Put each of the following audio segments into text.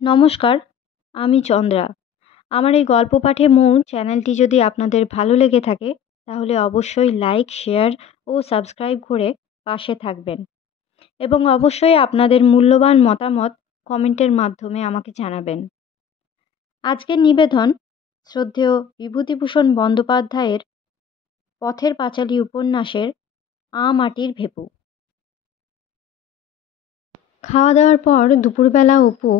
নমস্কার, আমি চন্দ্রা। আমার এই গল্প পাঠে মৌ চ্যানেলটি যদি আপনাদের ভালো লেগে থাকে তাহলে অবশ্যই লাইক, শেয়ার ও সাবস্ক্রাইব করে পাশে থাকবেন এবং অবশ্যই আপনাদের মূল্যবান মতামত কমেন্টের মাধ্যমে আমাকে জানাবেন। আজকের নিবেদন শ্রদ্ধেয় বিভূতিভূষণ বন্দ্যোপাধ্যায়ের পথের পাঁচালী উপন্যাসের মাটির ভেপু। খাওয়া দাওয়ার পর দুপুরবেলা অপু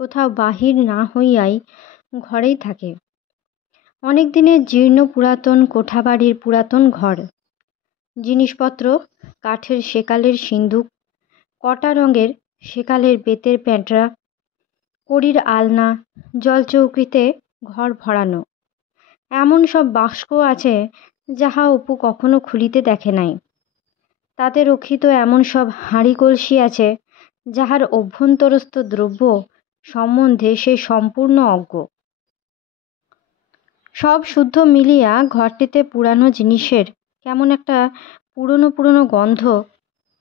কোথাও বাহির না হইয়াই ঘরেই থাকে। অনেক দিনের জীর্ণ পুরাতন কোঠাবাড়ির পুরাতন ঘর। জিনিসপত্র কাঠের সেকালের সিন্দুক, কটা রঙের সেকালের বেতের প্যাঁটরা, কড়ির আলনা, জলচৌকিতে ঘর ভরানো। এমন সব বাস্ক আছে যাহা অপু কখনো খুলিতে দেখে নাই। তাতে রক্ষিত এমন সব হাঁড়ি কলসি আছে যাহার অভ্যন্তরস্থ দ্রব্য সম্বন্ধে সে সম্পূর্ণ অজ্ঞ। সব শুদ্ধ মিলিয়া ঘরটিতে পুরানো জিনিসের কেমন একটা পুরনো পুরনো গন্ধ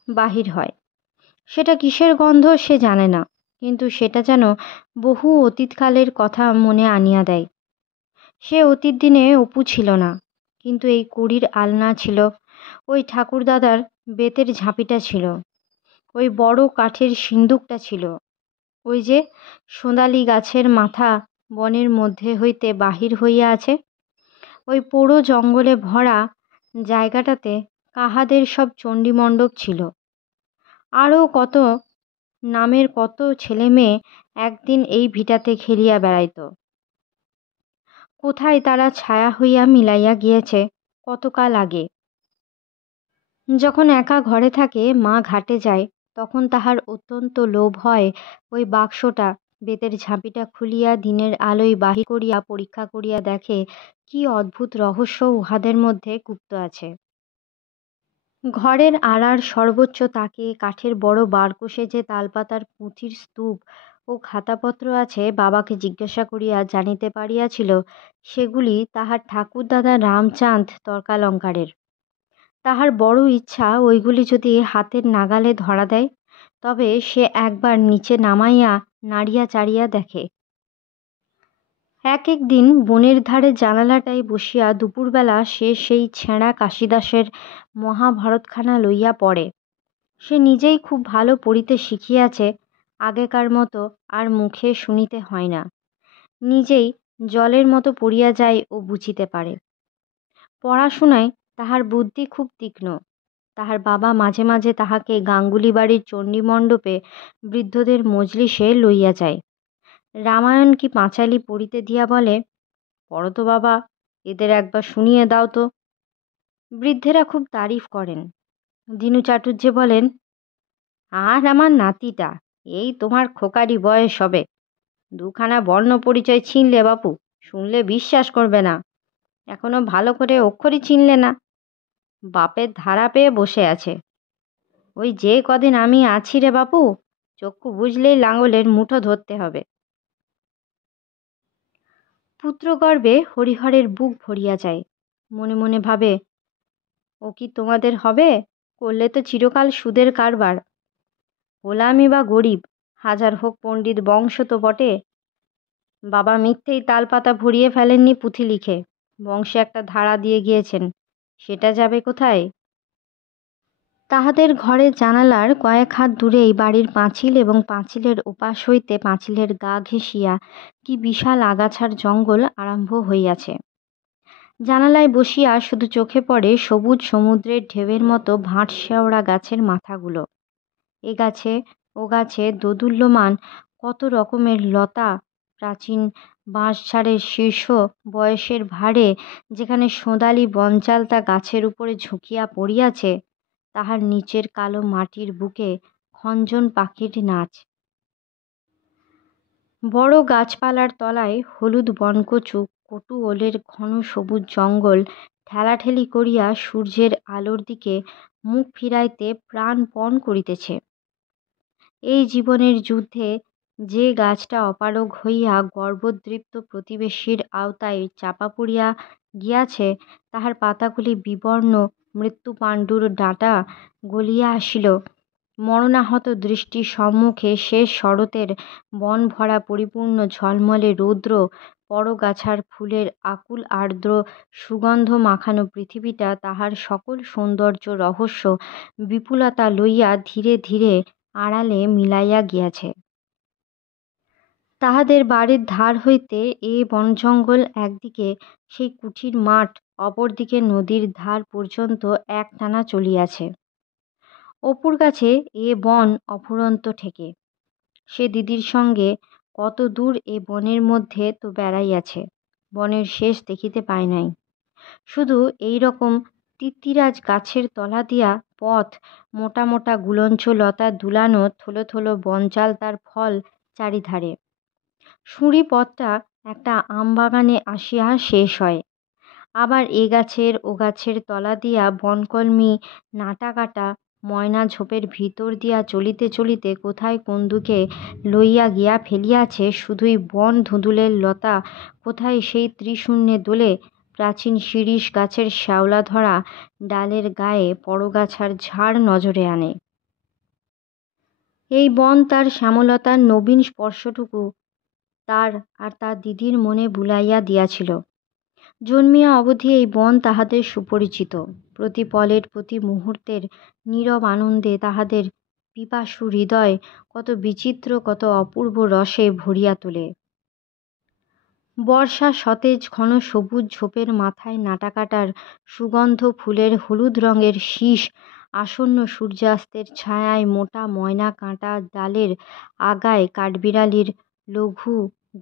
বাহির হয়। সেটা কিসের গন্ধ সে জানে না, কিন্তু সেটা যেন বহু অতীতকালের কথা মনে আনিয়া দেয়। সে অতীত দিনে অপু ছিল না, কিন্তু এই কুড়ির আলনা ছিল, ওই ঠাকুরদাদার বেতের ঝাঁপিটা ছিল, ওই বড় কাঠের সিন্দুকটা ছিল, ওই যে সোঁদালি গাছের মাথা বনের মধ্যে হইতে বাহির হইয়া আছে, ওই পোড়ো জঙ্গলে ভরা জায়গাটাতে কাহাদের সব চণ্ডীমণ্ডপ ছিল। আরও কত নামের কত ছেলে মেয়ে একদিন এই ভিটাতে খেলিয়া বেড়াইত। কোথায় তারা ছায়া হইয়া মিলাইয়া গিয়েছে কতকাল আগে। যখন একা ঘরে থাকে, মা ঘাটে যায়, তখন তাহার অত্যন্ত লোভ হয় ওই বাক্সটা, বেতের ঝাঁপিটা খুলিয়া দিনের আলোয় বাহির করিয়া পরীক্ষা করিয়া দেখে কি অদ্ভুত রহস্য উহাদের মধ্যে গুপ্ত আছে। ঘরের আড়ার সর্বোচ্চ তাকে কাঠের বড় বারকোষে যে তালপাতার পুঁথির স্তূপ ও খাতাপত্র আছে, বাবাকে জিজ্ঞাসা করিয়া জানিতে পারিয়াছিল সেগুলি তাহার ঠাকুরদাদা রামচাঁদ তর্কালঙ্কারের। তাহার বড় ইচ্ছা ওইগুলি যদি হাতের নাগালে ধরা দেয়, তবে সে একবার নিচে নামাইয়া নাড়িয়া চাড়িয়া দেখে। এক দিন বনের ধারে জানালাটায় বসিয়া দুপুরবেলা সে সেই ছেঁড়া কাশিদাসের মহাভারতখানা লইয়া পড়ে। সে নিজেই খুব ভালো পড়িতে শিখিয়াছে, আগেকার মতো আর মুখে শুনিতে হয় না। নিজেই জলের মতো পড়িয়া যায় ও বুঝিতে পারে। পড়াশোনায় তাহার বুদ্ধি খুব তীক্ষ্ণ। তাহার বাবা মাঝে মাঝে তাহাকে গাঙ্গুলি বাড়ির চণ্ডীমণ্ডপে বৃদ্ধদের মজলিসে লইয়া যায়। রামায়ণ কি পাঁচালী পড়িতে দিয়া বলে, পড়ো তো বাবা, এদের একবার শুনিয়ে দাও তো। বৃদ্ধেরা খুব তারিফ করেন। দীনু চাটুর্যে বলেন, আর আমার নাতিটা, এই তোমার খোকারি বয়স হবে, দুখানা বর্ণ পরিচয় চিনলে বাপু, শুনলে বিশ্বাস করবে না, এখনো ভালো করে অক্ষরই চিনলে না। বাপের ধারা পেয়ে বসে আছে। ওই যে কদিন আমি আছি রে বাপু, চক্ষু বুঝলেই লাঙলের মুঠো ধরতে হবে। পুত্রগর্বে হরিহরের বুক ভরিয়া যায়। মনে মনে ভাবে, ও কি তোমাদের হবে? করলে তো চিরকাল সুদের কারবার। গোলামি বা গরিব, হাজার হোক পণ্ডিত বংশ তো বটে। বাবা মিথ্যেই তালপাতা ভরিয়ে ফেলেননি পুঁথি লিখে, বংশে একটা ধারা দিয়ে গিয়েছেন, সেটা যাবে কোথায়? তাহাদের ঘরের জানালার কয়েক হাত দূরেই বাড়ির পাঁচিল, এবং পাঁচিলের ওপাশ হইতে পাঁচিলের গা ঘেঁষিয়া কি বিশাল আগাছার জঙ্গল আরম্ভ হইয়াছে। জানালায় বসিয়া শুধু চোখে পড়ে সবুজ সমুদ্রের ঢেউয়ের মতো ভাঁট শেওড়া গাছের মাথাগুলো। এ গাছে ও গাছে দোদুল্যমান কত রকমের লতা, প্রাচীন বাঁশঝাড়ের শীর্ষ বয়সের ভারে যেখানে সোঁদালি বনচালতা গাছের উপরে ঝুঁকিয়া পড়িয়াছে, তাহার নিচের কালো মাটির বুকে খঞ্জন পাখির নাচ। বড় গাছপালার তলায় হলুদ বনকচু, কটু ওলের ঘন সবুজ জঙ্গল ঠেলাঠেলি করিয়া সূর্যের আলোর দিকে মুখ ফিরাইতে প্রাণপণ করিতেছে। এই জীবনের যুদ্ধে যে গাছটা অপারগ হইয়া গর্ভদৃপ্ত প্রতিবেশীর আওতায় চাপা পড়িয়া গিয়াছে, তাহার পাতাগুলি বিবর্ণ মৃত্যুপাণ্ডুর ডাঁটা গলিয়া আসিল, মরণাহত দৃষ্টির সম্মুখে শেষ শরতের বন ভরা পরিপূর্ণ ঝলমলে রৌদ্র, পরগাছার ফুলের আকুল আর্দ্র সুগন্ধ মাখানো পৃথিবীটা তাহার সকল সৌন্দর্য রহস্য বিপুলতা লইয়া ধীরে ধীরে আড়ালে মিলাইয়া গিয়াছে। তাহাদের বাড়ির ধার হইতে এ বনজঙ্গল একদিকে, সেই কুঠির মাঠ অপরদিকে নদীর ধার পর্যন্ত একটানা চলিয়াছে। অপুর কাছে এ বন অফুরন্ত ঠেকে। সে দিদির সঙ্গে কত দূর এ বনের মধ্যে তো বেড়াইয়াছে, বনের শেষ দেখিতে পায় নাই। শুধু এই রকম তিত্তিরাজ গাছের তলা দিয়া পথ, মোটা মোটা গুলঞ্চ লতা দুলানো থলো থলো বনচাল তার ফল চারিধারে। সুঁড়ি পথটা একটা আমবাগানে আসিয়া শেষ হয়। আবার এ গাছের ও গাছের তলা দিয়া বনকলমি নাটা কাটা ময়না ঝোপের ভিতর দিয়া চলিতে চলিতে কোথায় কোন দিকে লইয়া গিয়া ফেলিয়াছে শুধুই বন ধুঁদুলের লতা, কোথায় সেই ত্রিশূন্যে দোলে প্রাচীন শিরীষ গাছের শ্যাওলা ধরা ডালের গায়ে পরগাছার ঝাড় নজরে আনে। এই বন তার শ্যামলতার নবীন স্পর্শটুকু তার আর তার দিদির মনে বুলাইয়া দিয়াছিল। জন্মিয়া অবধি এই বন তাহাদের সুপরিচিত। প্রতি পলের প্রতি মুহূর্তের নীরব আনন্দে তাহাদের পিপাসু হৃদয় কত বিচিত্র কত অপূর্ব রসে ভরিয়া তোলে। বর্ষা সতেজ ঘন সবুজ ঝোপের মাথায় নাটাকাটার সুগন্ধ ফুলের হলুদ রঙের শীষ, আসন্ন সূর্যাস্তের ছায়ায় মোটা ময়না কাঁটা ডালের আগায় কাঠবিড়ালির লঘু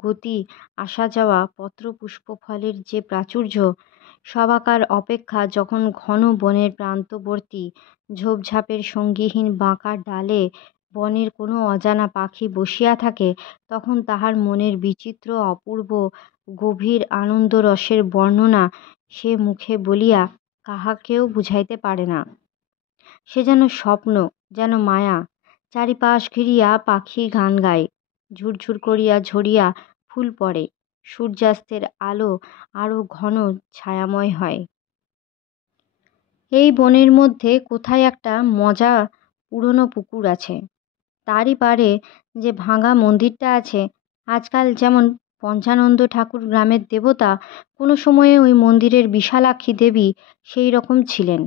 গতি, আসা যাওয়া পত্রপুষ্প ফলের যে প্রাচুর্য, সবাকার অপেক্ষা যখন ঘন বনের প্রান্তবর্তী ঝোপঝাপের সঙ্গীহীন বাঁকা ডালে বনের কোনো অজানা পাখি বসিয়া থাকে, তখন তাহার মনের বিচিত্র অপূর্ব গভীর আনন্দরসের বর্ণনা সে মুখে বলিয়া কাহাকেও বুঝাইতে পারে না। সে যেন স্বপ্ন, যেন মায়া। চারিপাশ ঘিরিয়া পাখি গান গায়, ঝুরঝুর করিয়া ঝরিয়া ফুল পড়ে, সূর্যাস্তের আলো আরও ঘন ছায়াময় হয়। এই বনের মধ্যে কোথায় একটা মজা পুরনো পুকুর আছে। তারই পাড়ে যে ভাঙা মন্দিরটা আছে, আজকাল যেমন পঞ্চানন্দ ঠাকুর গ্রামের দেবতা, কোনো সময়ে ওই মন্দিরের বিশালাক্ষী দেবী সেই রকম ছিলেন।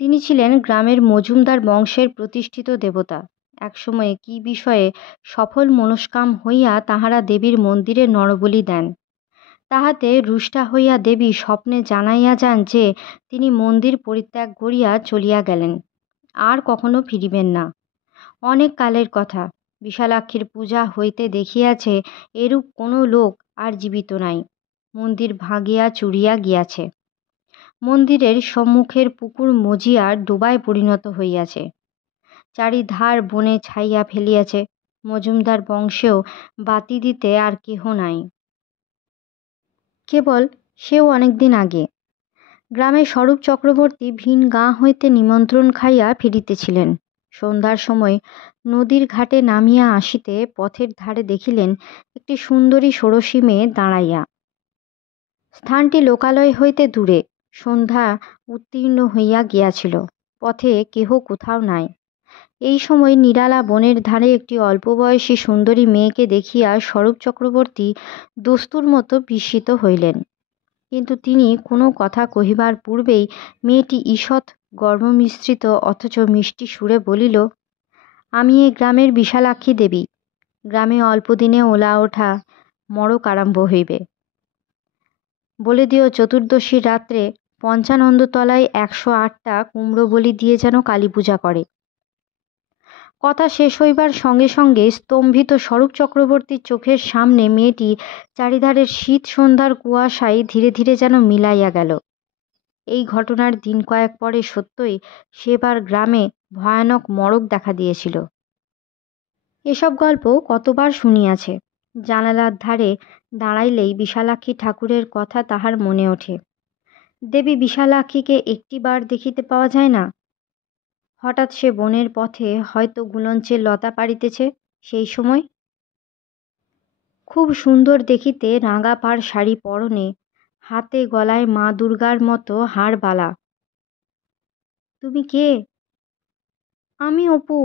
তিনি ছিলেন গ্রামের মজুমদার বংশের প্রতিষ্ঠিত দেবতা। একসময়ে কি বিষয়ে সফল মনস্কাম হইয়া তাহারা দেবীর মন্দিরে নরবলি দেন। তাহাতে রুষ্টা হইয়া দেবী স্বপ্নে জানাইয়া যান যে তিনি মন্দির পরিত্যাগ করিয়া চলিয়া গেলেন, আর কখনো ফিরিবেন না। অনেক কালের কথা, বিশালাক্ষীর পূজা হইতে দেখিয়াছে এরূপ কোনো লোক আর জীবিত নাই। মন্দির ভাঙিয়া চুরিয়া গিয়াছে। মন্দিরের সম্মুখের পুকুর মজিয়া ডোবায় পরিণত হইয়াছে। চারিধার বনে ছাইয়া ফেলিয়াছে। মজুমদার বংশেও বাতি দিতে আর কেহ নাই। কেবল সেও অনেকদিন আগে। গ্রামে স্বরূপ চক্রবর্তী ভিন গাঁ হইতে নিমন্ত্রণ খাইয়া ফিরিতেছিলেন। সন্ধ্যার সময় নদীর ঘাটে নামিয়া আসিতে পথের ধারে দেখিলেন একটি সুন্দরী ষোড়শী মেয়ে দাঁড়াইয়া। স্থানটি লোকালয় হইতে দূরে, সন্ধ্যা উত্তীর্ণ হইয়া গিয়াছিল, পথে কেহ কোথাও নাই। এই সময় নিরালা বনের ধারে একটি অল্পবয়সী সুন্দরী মেয়েকে দেখিয়া স্বরূপ চক্রবর্তী দস্তুর মতো বিস্মিত হইলেন। কিন্তু তিনি কোনো কথা কহিবার পূর্বেই মেয়েটি ঈষৎ গর্বমিশ্রিত অথচ মিষ্টি সুরে বলিল, আমি এই গ্রামের বিশালাক্ষী দেবী। গ্রামে অল্পদিনে ওলা ওঠা মড়ক আরম্ভ হইবে। বলে দিও চতুর্দশীর রাত্রে পঞ্চানন্দতলায় 108টা কুমড়ো বলি দিয়ে যেন কালী পূজা করে। কথা শেষ হইবার সঙ্গে সঙ্গে স্তম্ভিত স্বরূপ চক্রবর্তীর চোখের সামনে মেয়েটি চারিধারের শীত সন্ধ্যার কুয়াশায় ধীরে ধীরে যেন মিলাইয়া গেল। এই ঘটনার দিন কয়েক পরে সত্যই সেবার গ্রামে ভয়ানক মড়ক দেখা দিয়েছিল। এসব গল্প কতবার শুনিয়াছে। জানালার ধারে দাঁড়াইলেই বিশালাক্ষী ঠাকুরের কথা তাহার মনে ওঠে। দেবী বিশালাক্ষীকে একটিবার দেখিতে পাওয়া যায় না। হঠাৎ সে বনের পথে হয়তো গুলঞ্চের লতা পাড়িতেছে, সেই সময় খুব সুন্দর দেখিতে রাঙা পাড় শাড়ি পরনে, হাতে গলায় মা দুর্গার মতো হাড়বালা। তুমি কে? আমি অপু।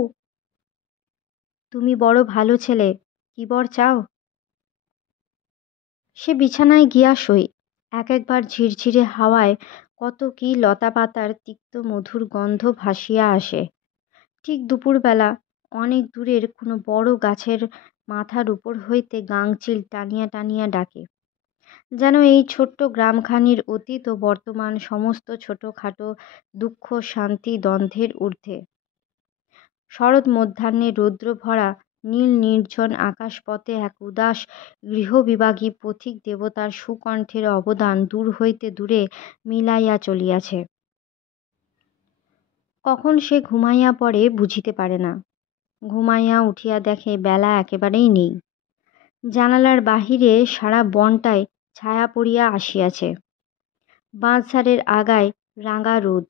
তুমি বড় ভালো ছেলে, কি বর চাও? সে বিছানায় গিয়া শোয়। এক একবার ঝিরঝিরে হাওয়ায় কত কি লতা পাতার তিক্ত মধুর গন্ধ ভাসিয়া আসে। ঠিক দুপুরবেলা অনেক দূরের কোনো বড় গাছের মাথার উপর হইতে গাংচিল টানিয়া টানিয়া ডাকে, যেন এই ছোট্ট গ্রামখানির অতীত ও বর্তমান সমস্ত ছোটোখাটো দুঃখ শান্তি দ্বন্দ্বের ঊর্ধ্বে। শরৎ মধ্যাহ্নে রৌদ্র ভরা নীল নির্জন আকাশপথে এক উদাস গৃহবিভাগী পথিক দেবতার সুকণ্ঠের অবদান দূর হইতে দূরে মিলাইয়া চলিয়াছে। কখন সে ঘুমাইয়া পড়ে বুঝিতে পারে না। ঘুমাইয়া উঠিয়া দেখে বেলা একেবারেই নেই। জানালার বাহিরে সারা বনটায় ছায়া পড়িয়া আসিয়াছে। বাঁশঝাড়ের আগায় রাঙা রোদ।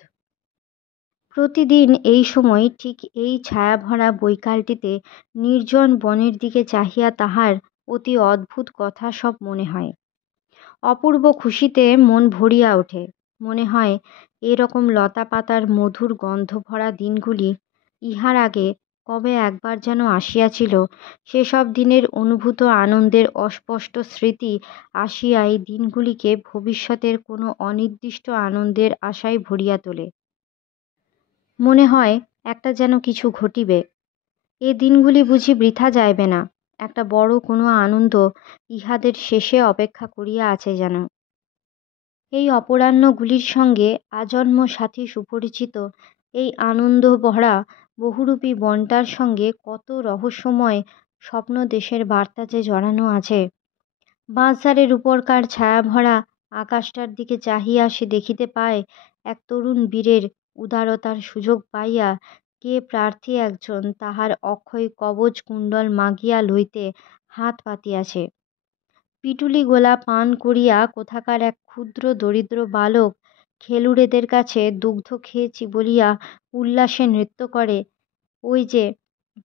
প্রতিদিন এই সময় ঠিক এই ছায়াভরা বৈকালটিতে নির্জন বনের দিকে চাহিয়া তাহার অতি অদ্ভুত কথা সব মনে হয়। অপূর্ব খুশিতে মন ভরিয়া ওঠে। মনে হয় এরকম লতা পাতার মধুর গন্ধ ভরা দিনগুলি ইহার আগে কবে একবার যেন আসিয়াছিল। সেসব দিনের অনুভূত আনন্দের অস্পষ্ট স্মৃতি আসিয়া এই দিনগুলিকে ভবিষ্যতের কোনো অনির্দিষ্ট আনন্দের আশায় ভরিয়া তোলে। মনে হয় একটা যেন কিছু ঘটিবে। এ দিনগুলি বুঝি বৃথা যাইবে না। একটা বড় কোনো আনন্দ ইহাদের শেষে অপেক্ষা করিয়া আছে যেন। এই অপরাহ্নগুলির সঙ্গে আজন্ম সাথী সুপরিচিত এই আনন্দ ভরা বহুরূপী বনটার সঙ্গে কত রহস্যময় স্বপ্ন দেশের বার্তা যে জড়ানো আছে। বাঁশঝাড়ের উপরকার ছায়াভরা আকাশটার দিকে চাহিয়া সে দেখিতে পায় এক তরুণ বীরের উদারতার সুযোগ পাইয়া কে প্রার্থী একজন তাহার অক্ষয় কবচ কুণ্ডল মাগিয়া লইতে হাত পাতিয়াছে। পিটুলি গোলা পান করিয়া কোথাকার এক ক্ষুদ্র দরিদ্র বালক খেলুড়েদের কাছে দুগ্ধ খেয়েছি বলিয়া উল্লাসে নৃত্য করে। ওই যে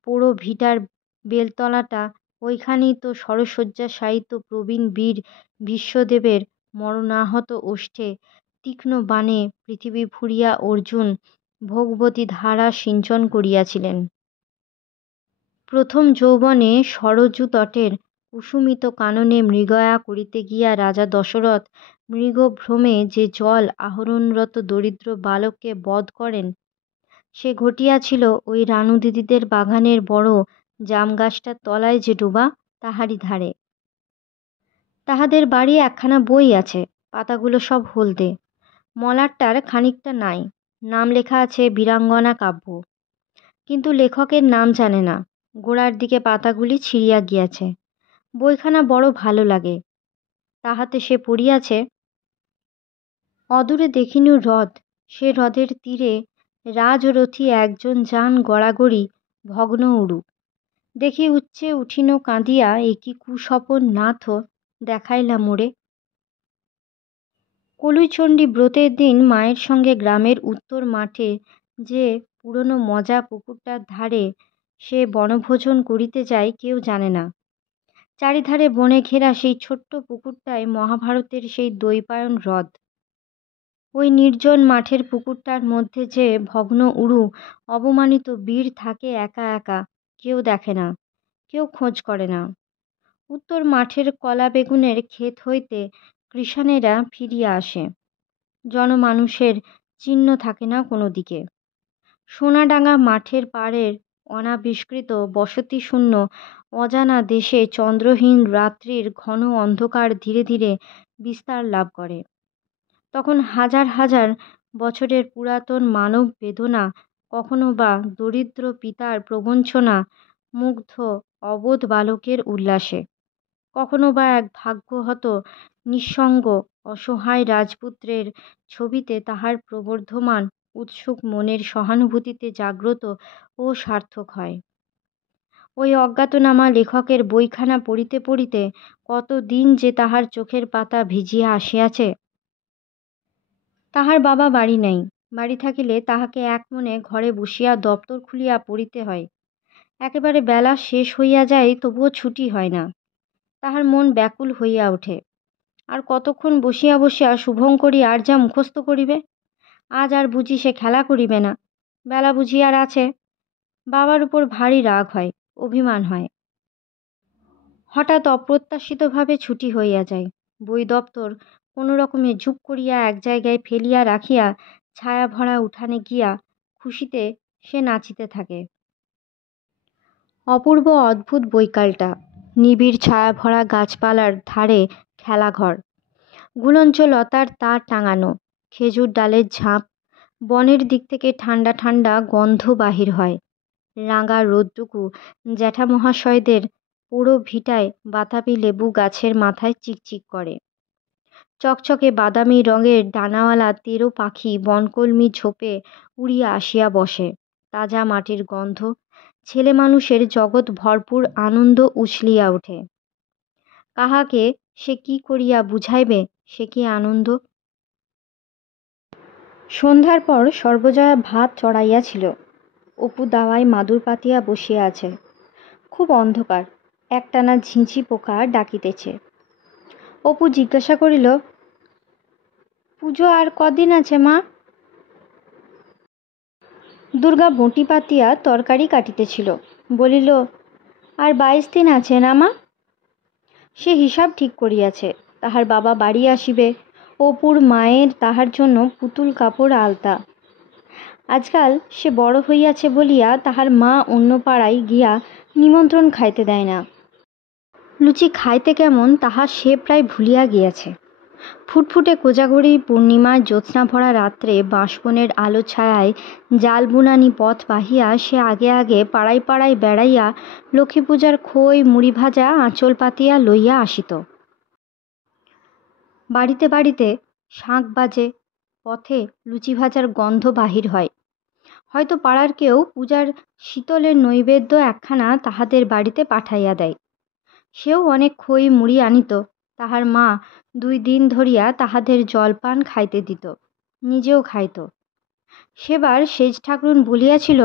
পোড়ো ভিটার বেলতলাটা, ওইখানেই তো সরসজ্জা শায়িত প্রবীণ বীর বিশ্বদেবের মরণাহত ওষ্ঠে তীক্ষ্ণ বাণে পৃথিবী ফুরিয়া অর্জুন ভোগবতী ধারা সিঞ্চন করিয়াছিলেন। প্রথম যৌবনে সরযূ তটের কুসুমিত কাননে মৃগয়া করিতে গিয়া রাজা দশরথ মৃগভ্রমে যে জল আহরণরত দরিদ্র বালককে বধ করেন, সে ঘটিয়াছিল ওই রানু দিদিদের বাগানের বড় জামগাছটার তলায় যে ডোবা, তাহারই ধারে। তাহাদের বাড়ি একখানা বই আছে, পাতাগুলো সব হলদে। মলাটটার খানিকটা নাই, নাম লেখা আছে বীরাঙ্গনা কাব্য, কিন্তু লেখকের নাম জানে না। গোড়ার দিকে পাতাগুলি ছিঁড়িয়া গিয়াছে। বইখানা বড় ভালো লাগে। তাহাতে সে পড়িয়াছে, অদূরে দেখিনু হ্রদ, সে হ্রদের তীরে রাজরথী একজন যান গড়াগড়ি ভগ্ন উড়ু। দেখি উচ্চে উঠিন কাঁদিয়া, এ কি কুস্বপন নাথ দেখাইলা মোরে। কলুইচণ্ডী ব্রতের দিন মায়ের সঙ্গে গ্রামের উত্তর মাঠে যে পুরনো মজা পুকুরটার ধারে সে বনভোজন করিতে যায় কেউ জানে না। চারিধারে বনে ঘেরা সেই ছোট্ট পুকুরটায় মহাভারতের সেই দ্বৈপায়ন হ্রদ। ওই নির্জন মাঠের পুকুরটার মধ্যে যে ভগ্ন উড়ু অবমানিত বীর থাকে একা একা, কেউ দেখে না, কেউ খোঁজ করে না। উত্তর মাঠের কলা বেগুনের ক্ষেত হইতে কৃষাণেরা ফিরিয়া আসে। জনমানুষের চিহ্ন থাকে না কোনো দিকে। সোনাডাঙ্গা মাঠের পাড়ের অনাবিষ্কৃত বসতিশূন্য অজানা দেশে চন্দ্রহীন রাত্রির ঘন অন্ধকার ধীরে ধীরে বিস্তার লাভ করে। তখন হাজার হাজার বছরের পুরাতন মানব বেদনা, কখনো বা দরিদ্র পিতার প্রবঞ্চনা মুগ্ধ অবোধ বালকের উল্লাসে, কখনো বা এক ভাগ্যহত নিঃসঙ্গ অসহায় রাজপুত্রের ছবিতে তাহার প্রবর্ধমান উৎসুক মনের সহানুভূতিতে জাগ্রত ও সার্থক হয়। ওই অজ্ঞাতনামা লেখকের বইখানা পড়িতে পড়িতে কত দিন যে তাহার চোখের পাতা ভিজিয়া আসিয়াছে। তাহার বাবা বাড়ি নাই। বাড়ি থাকিলে তাহাকে একমনে ঘরে বসিয়া দপ্তর খুলিয়া পড়িতে হয়। একেবারে বেলা শেষ হইয়া যায়, তবুও ছুটি হয় না। তাহার মন ব্যাকুল হইয়া ওঠে। আর কতক্ষণ বসিয়া বসিয়া শুভঙ্করী আর যা মুখস্থ করিবে। আজ আর বুঝি সে খেলা করিবে না। বেলা বুঝি আর আছে। বাবার উপর ভারী রাগ হয়, অভিমান হয়। হঠাৎ অপ্রত্যাশিতভাবে ছুটি হইয়া যায়। বই দপ্তর কোনো রকমে ঝুপ করিয়া এক জায়গায় ফেলিয়া রাখিয়া ছায়া ভরা উঠানে গিয়া খুশিতে সে নাচিতে থাকে। অপূর্ব অদ্ভুত বৈকালটা। নিবিড় ছায়া ভরা গাছপালার ধারে খেলাঘর, গুলঞ্চ লতার তার টাঙানো, খেজুর ডালের ঝাঁপ, বনের দিক থেকে ঠান্ডা ঠান্ডা গন্ধ বাহির হয়। রাঙা রোদটুকু জ্যাঠামহাশয়দের পুরো ভিটায় বাতাবি লেবু গাছের মাথায় চিকচিক করে। চকচকে বাদামি রঙের ডানাওয়ালা তেরো পাখি বনকলমি ঝোপে উড়িয়া আসিয়া বসে। তাজা মাটির গন্ধ, ছেলে মানুষের জগৎ ভরপুর আনন্দ উছলিয়া ওঠে। কাহাকে সে কি করিয়া বুঝাইবে সে কি আনন্দ? সন্ধ্যার পর সর্বজয়া ভাত চড়াইয়াছিল। অপু দাওয়ায় মাদুর পাতিয়া বসিয়া আছে। খুব অন্ধকার, একটানা ঝিঁঝি পোকা ডাকিতেছে। অপু জিজ্ঞাসা করিল, পুজো আর কদিন আছে মা? দুর্গা বঁটি পাতিয়া তরকারি কাটিতেছিল, বলিল, আর 22 দিন আছে না মা? সে হিসাব ঠিক করিয়াছে। তাহার বাবা বাড়ি আসিবে। অপুর মায়ের তাহার জন্য পুতুল কাপড় আলতা। আজকাল সে বড় হইয়াছে বলিয়া তাহার মা অন্য পাড়ায় গিয়া নিমন্ত্রণ খাইতে দেয় না। লুচি খাইতে কেমন তাহা সে প্রায় ভুলিয়া গিয়াছে। ফুটফুটে কোজাগরী পূর্ণিমার জ্যোৎস্না ভরা রাত্রে বাঁশবনের আলো ছায়ায় জাল বুনানি পথ বাহিয়া সে আগে আগে পাড়ায় পাড়ায় বেড়াইয়া লক্ষ্মী পূজার খই মুড়ি ভাজা আঁচল পাতিয়া লইয়া আসিত। বাড়িতে বাড়িতে শাঁখ বাজে, পথে লুচি ভাজার গন্ধ বাহির হয়। হয়তো পাড়ার কেউ পূজার শীতলের নৈবেদ্য একখানা তাহাদের বাড়িতে পাঠাইয়া দেয়। সেও অনেক খই মুড়ি আনিত। তাহার মা 2 দিন ধরিয়া তাহাদের জলপান খাইতে দিত, নিজেও খাইত। সেবার সেজ ঠাকরুন বলিয়াছিল,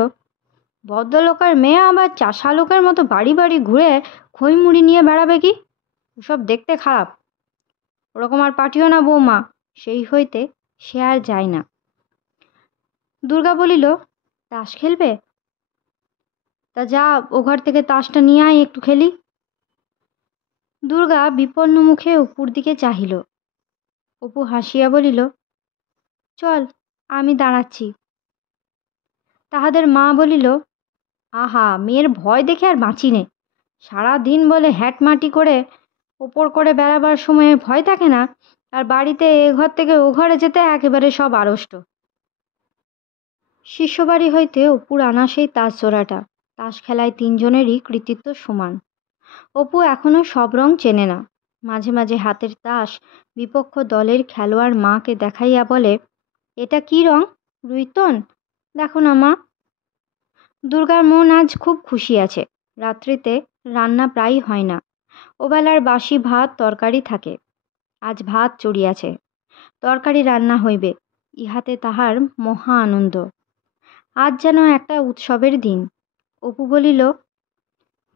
ভদ্রলোকের মেয়ে আবার চাষা লোকের মতো বাড়ি বাড়ি ঘুরে খই মুড়ি নিয়ে বেড়াবে কি? ওসব দেখতে খারাপ। ওরকম আর পাঠিও না বৌমা। সেই হইতে সে আর যায় না। দুর্গা বলিল, তাস খেলবে? তা যা, ও ঘর থেকে তাসটা নিয়ে আয়, একটু খেলি। দুর্গা বিপন্ন মুখে অপুর দিকে চাহিল। অপু হাসিয়া বলিল, চল, আমি দাঁড়াচ্ছি। তাহাদের মা বলিল, আহা, মেয়ের ভয় দেখে আর বাঁচি নে। সারাদিন বলে হ্যাটমাটি করে ওপর করে বেড়াবার সময়ে ভয় থাকে না, আর বাড়িতে এ ঘর থেকে ও ঘরে যেতে একেবারে সব আড়ষ্ট। শিষ্যবাড়ি হইতে অপুর আনা সেই তাস জোড়াটা। তাস খেলায় 3 জনেরই কৃতিত্ব সমান। অপু এখনো সব রং চেনে না। মাঝে মাঝে হাতের তাস বিপক্ষ দলের খেলোয়াড় মাকে দেখাইয়া বলে, এটা কি রং, রুইতন? দেখো না মা। দুর্গার মন আজ খুব খুশি আছে। রাত্রিতে রান্না প্রায়ই হয় না। ওবেলার বাসি ভাত তরকারি থাকে। আজ ভাত চড়িয়াছে, তরকারি রান্না হইবে, ইহাতে তাহার মহা আনন্দ। আজ যেন একটা উৎসবের দিন। অপু বলিল,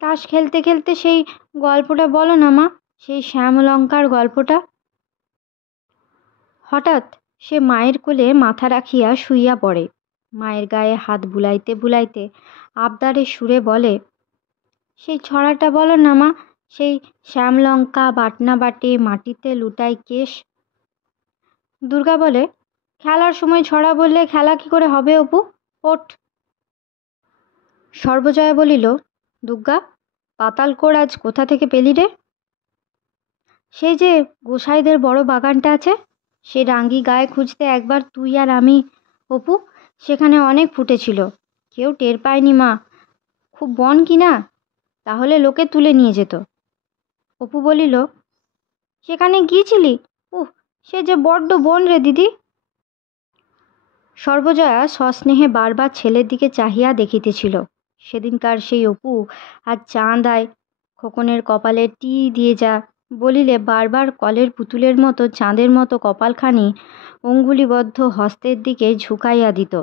তাস খেলতে খেলতে সেই গল্পটা বলো না মা, সেই শ্যামলঙ্কার গল্পটা। হঠাৎ সে মায়ের কোলে মাথা রাখিয়া শুইয়া পড়ে। মায়ের গায়ে হাত বুলাইতে বুলাইতে আবদারের সুরে বলে, সেই ছড়াটা বলো না মা, সেই শ্যামলঙ্কা বাটনা বাটে মাটিতে লুটাই কেশ। দুর্গা বলে, খেলার সময় ছড়া বললে খেলা কি করে হবে অপু? ওঠ। সর্বজয়া বলিল, দুর্গা, পাতালকোর আজ কোথা থেকে পেলি রে? সেই যে গোসাইদের বড় বাগানটা আছে, সে রাঙ্গি গায়ে খুঁজতে একবার তুই আর আমি, অপু, সেখানে অনেক ফুটেছিল। কেউ টের পায়নি মা, খুব বন কি না, তাহলে লোকে তুলে নিয়ে যেত। অপু বলিল, সেখানে গিয়েছিলি? উহ, সে যে বড্ড বন রে দিদি। সর্বজয়া সস্নেহে বারবার ছেলের দিকে চাহিয়া দেখিতেছিল। সেদিনকার সেই অপু আজ চাঁদ আয়, খোকনের কপালে টি দিয়ে যা বলিলে বারবার কলের পুতুলের মতো চাঁদের মতো কপালখানি অঙ্গুলিবদ্ধ হস্তের দিকে ঝুঁকাইয়া দিত।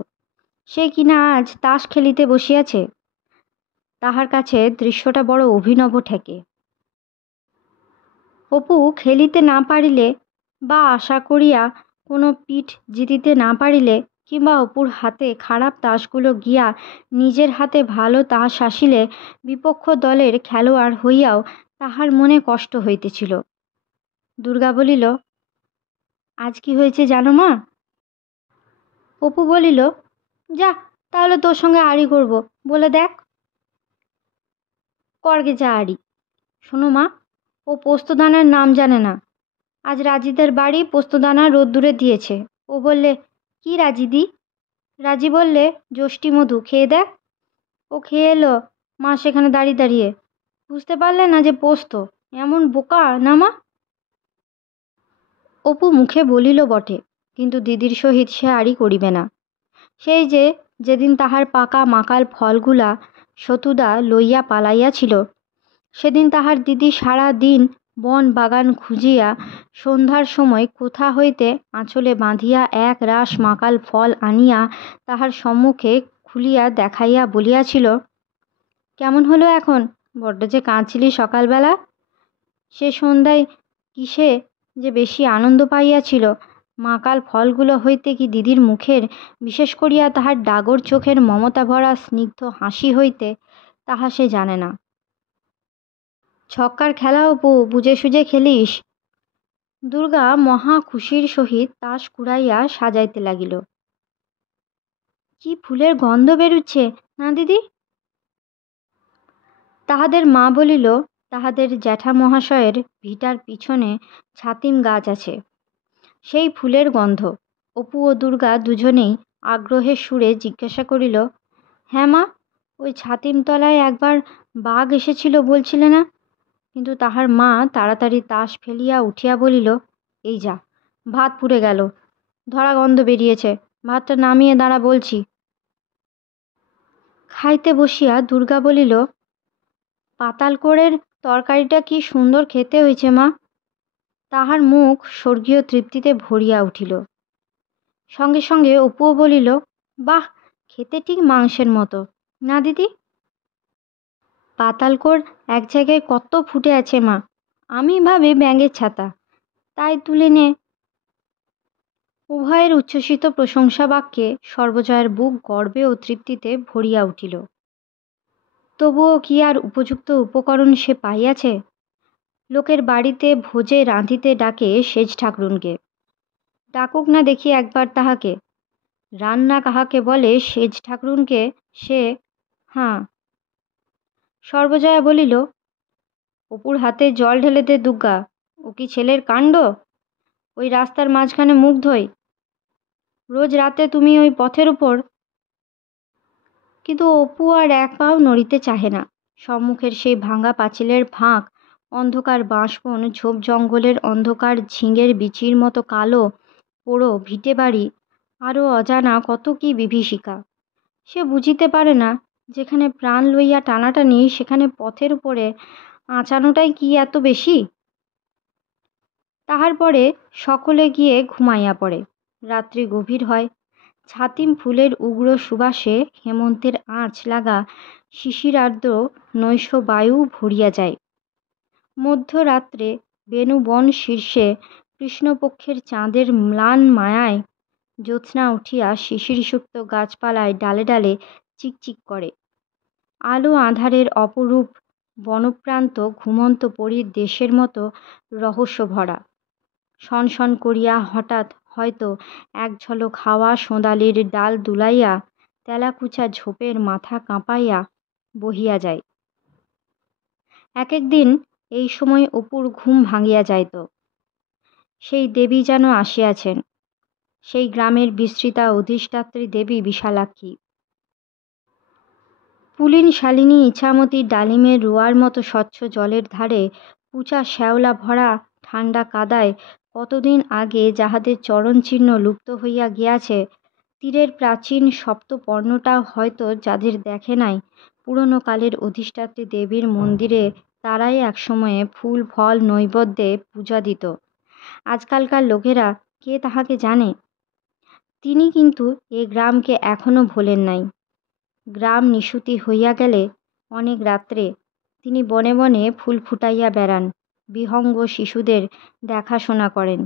সে কিনা আজ তাস খেলিতে বসিয়াছে। তাহার কাছে দৃশ্যটা বড় অভিনব ঠেকে। অপু খেলিতে না পারিলে বা আশা করিয়া কোনো পিঠ জিতিতে না পারিলে কিংবা অপুর হাতে খারাপ তাসগুলো গিয়া নিজের হাতে ভালো তাস আসিলে বিপক্ষ দলের খেলোয়াড় হইয়াও তাহার মনে কষ্ট হইতেছিল। দুর্গা বলিল, আজ কি হয়েছে জানো মা? অপু বলিল, যা তাহলে তোর সঙ্গে আড়ি করব, বলে দেখ। করগে যা আড়ি। শোনো মা, ও পোস্তদানার নাম জানে না। আজ রাজিদের বাড়ি পোস্তদানা রোদ্দুরে দিয়েছে। ও বললে, কি রাজিদি? রাজি বললে, যষ্টি মধু, খেয়ে দেখ। ও খেয়ে এলো মা সেখানে দাঁড়িয়ে দাঁড়িয়ে। বুঝতে পারলে না যে পোস্ত? এমন বোকা না মা? অপু মুখে বলিল বটে, কিন্তু দিদির সহিত সে আড়ি করিবে না। সেই যে যেদিন তাহার পাকা মাকাল ফলগুলা সতুদা লইয়া পালাইয়াছিল, সেদিন তাহার দিদি সারা দিন বন বাগান খুঁজিয়া সন্ধ্যার সময় কোথা হইতে আঁচলে বাঁধিয়া এক রাশ মাকাল ফল আনিয়া তাহার সম্মুখে খুলিয়া দেখাইয়া বলিয়াছিল, কেমন হলো এখন? বড্ড যে কাঁদছিলি সকালবেলা। সে সন্ধ্যায় কিসে যে বেশি আনন্দ পাইয়াছিল, মাকাল ফলগুলো হইতে কি দিদির মুখের, বিশেষ করিয়া তাহার ডাগর চোখের মমতা ভরা স্নিগ্ধ হাসি হইতে, তাহা সে জানে না। ছক্কার খেলা অপু, বুঝে সুঝে খেলিস। দুর্গা মহা খুশির সহিত তাস কুড়াইয়া সাজাইতে লাগিল। কি ফুলের গন্ধ বেরুচ্ছে না দিদি? তাহাদের মা বলিল, তাহাদের জ্যাঠা মহাশয়ের ভিটার পিছনে ছাতিম গাছ আছে, সেই ফুলের গন্ধ। অপু ও দুর্গা দুজনেই আগ্রহের সুরে জিজ্ঞাসা করিল, হ্যাঁ মা, ওই ছাতিম তলায় একবার বাঘ এসেছিল বলছিলে না? কিন্তু তাহার মা তাড়াতাড়ি তাস ফেলিয়া উঠিয়া বলিল, এই যা, ভাত পুড়ে গেল, ধরা গন্ধ বেরিয়েছে, ভাতটা নামিয়ে দাঁড়া বলছি। খাইতে বসিয়া দুর্গা বলিল, পাতালকোড়ের তরকারিটা কি সুন্দর খেতে হয়েছে মা। তাহার মুখ স্বর্গীয় তৃপ্তিতে ভরিয়া উঠিল। সঙ্গে সঙ্গে অপুও বলিল, বাহ, খেতে ঠিক মাংসের মতো না দিদি? পাতালকোড় এক জায়গায় কত ফুটে আছে মা, আমি ভাবি ব্যাঙের ছাতা, তাই তুলে নে। উভয়ের উচ্ছ্বসিত প্রশংসা বাক্যে সর্বজয়ার বুক গর্বে ও তৃপ্তিতে ভরিয়া উঠিল। তবুও কি আর উপযুক্ত উপকরণ সে পাইয়াছে? লোকের বাড়িতে ভোজে রাঁধিতে ডাকে সেজ ঠাকরুনকে। ডাকুক না দেখি একবার তাহাকে। রান্না কাহাকে বলে সেজ ঠাকরুনকে, সে হাঁ। সর্বজয়া বলিল, অপুর হাতে জল ঢেলে দে দুগ্গা, ও কি ছেলের কাণ্ড? ওই রাস্তার মাঝখানে মুখ ধোয়, রোজ রাতে তুমি ওই পথের উপর। কিন্তু অপু আর এক পাও নড়িতে চাহে না। সম্মুখের সেই ভাঙা পাঁচিলের ফাঁক, অন্ধকার বাঁশবন, ঝোপ জঙ্গলের অন্ধকার ঝিঙের বিচির মতো কালো পোড়ো ভিটে বাড়ি, আরও অজানা কত কি বিভীষিকা। সে বুঝিতে পারে না, যেখানে প্রাণ লইয়া টানাটানি, সেখানে পথের উপরে আঁচানোটাই কি এত বেশি? তাহার পরে সকলে গিয়ে ঘুমাইয়া পড়ে। রাত্রি গভীর হয়। ছাতিম ফুলের উগ্র সুবাসে হেমন্তের আঁচ লাগা শিশিরার্দ্র নৈশ বায়ু ভরিয়া যায়। মধ্যরাত্রে বেণুবন শীর্ষে কৃষ্ণপক্ষের চাঁদের ম্লান মায়ায় জ্যোৎস্না উঠিয়া শিশিরসুপ্ত গাছপালায় ডালে ডালে চিকচিক করে। আলো আঁধারের অপরূপ বনপ্রান্ত ঘুমন্ত পরীর দেশের মতো রহস্য ভরা। শনশন করিয়া হঠাৎ হয়তো এক ঝলক হাওয়া সোঁদালির ডাল দুলাইয়া তেলাকুচা ঝোপের মাথা কাঁপাইয়া বহিয়া যায়। এক একদিন এই সময় অপুর ঘুম ভাঙিয়া যাইত। সেই দেবী যেন আসিয়াছেন, সেই গ্রামের বিস্তৃতা অধিষ্ঠাত্রী দেবী বিশালাক্ষী। পুলিন শালিনী ইছামতি ডালিমের রোয়ার মতো স্বচ্ছ জলের ধারে পুচা শ্যাওলা ভরা ঠান্ডা কাদায় কতদিন আগে যাহাদের চরণচিহ্ন লুপ্ত হইয়া গিয়াছে, তীরের প্রাচীন সপ্তপর্ণটাও হয়তো যাদের দেখে নাই, পুরনো কালের অধিষ্ঠাত্রী দেবীর মন্দিরে তারাই একসময়ে ফুল ফল নৈবেদ্যে পূজা দিত। আজকালকার লোকেরা কে তাহাকে জানে? তিনি কিন্তু এ গ্রামকে এখনো ভোলেন নাই। গ্রাম নিশুতি হইয়া গেলে অনেক রাত্রে তিনি বনে বনে ফুল ফুটাইয়া বেড়ান, বিহঙ্গ শিশুদের দেখাশোনা করেন।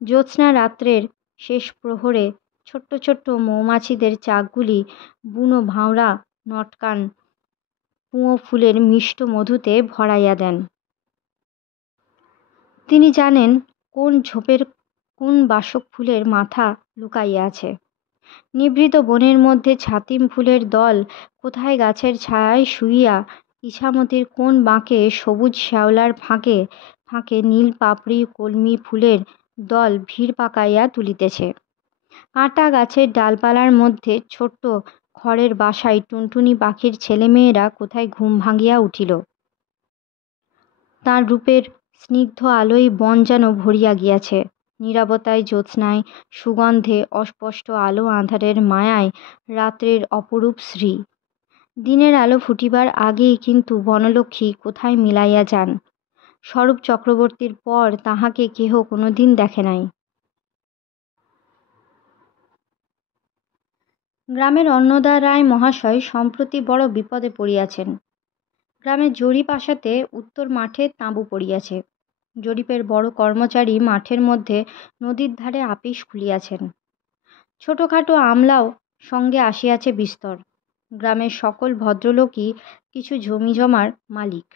জ্যোৎস্না রাত্রের শেষ প্রহরে ছোট্ট ছোট্ট মৌমাছিদের চাকগুলি বুনো ভাঁওড়া নটকান কুঁয়ো ফুলের মিষ্ট মধুতে ভরাইয়া দেন। তিনি জানেন কোন ঝোপের কোন বাসক ফুলের মাথা লুকাইয়া আছে। নিভৃত বনের মধ্যে ছাতিম ফুলের দল কোথায় গাছের ছায়ায় শুইয়া, ইছামতির কোন বাঁকে সবুজ শ্যাওলার ফাঁকে ফাঁকে নীল পাপড়ি কলমি ফুলের দল ভিড় পাকাইয়া তুলিতেছে। কাঁটা গাছের ডালপালার মধ্যে ছোট্ট খড়ের বাসায় টুনটুনি পাখির ছেলেমেয়েরা কোথায় ঘুম ভাঙিয়া উঠিল। তাঁর রূপের স্নিগ্ধ আলোয় বন যেন ভরিয়া গিয়াছে, নীরবতায় জ্যোৎস্নায় সুগন্ধে অস্পষ্ট আলো আঁধারের মায়ায় রাত্রের অপরূপ শ্রী। দিনের আলো ফুটিবার আগেই কিন্তু বনলক্ষ্মী কোথায় মিলাইয়া যান। স্বরূপ চক্রবর্তীর পর তাহাকে কেহ কোনোদিন দেখে নাই। গ্রামের অন্নদা রায় মহাশয় সম্প্রতি বড় বিপদে পড়িয়াছেন। গ্রামের জরিপ আসাতে উত্তর মাঠে তাঁবু পড়িয়াছে। জরিপের বড় কর্মচারী মাঠের মধ্যে নদীর ধারে আপিস খুলিয়াছেন। ছোটোখাটো আমলাও সঙ্গে আসিয়াছে বিস্তর। গ্রামের সকল ভদ্রলোকই কিছু জমিজমার মালিক।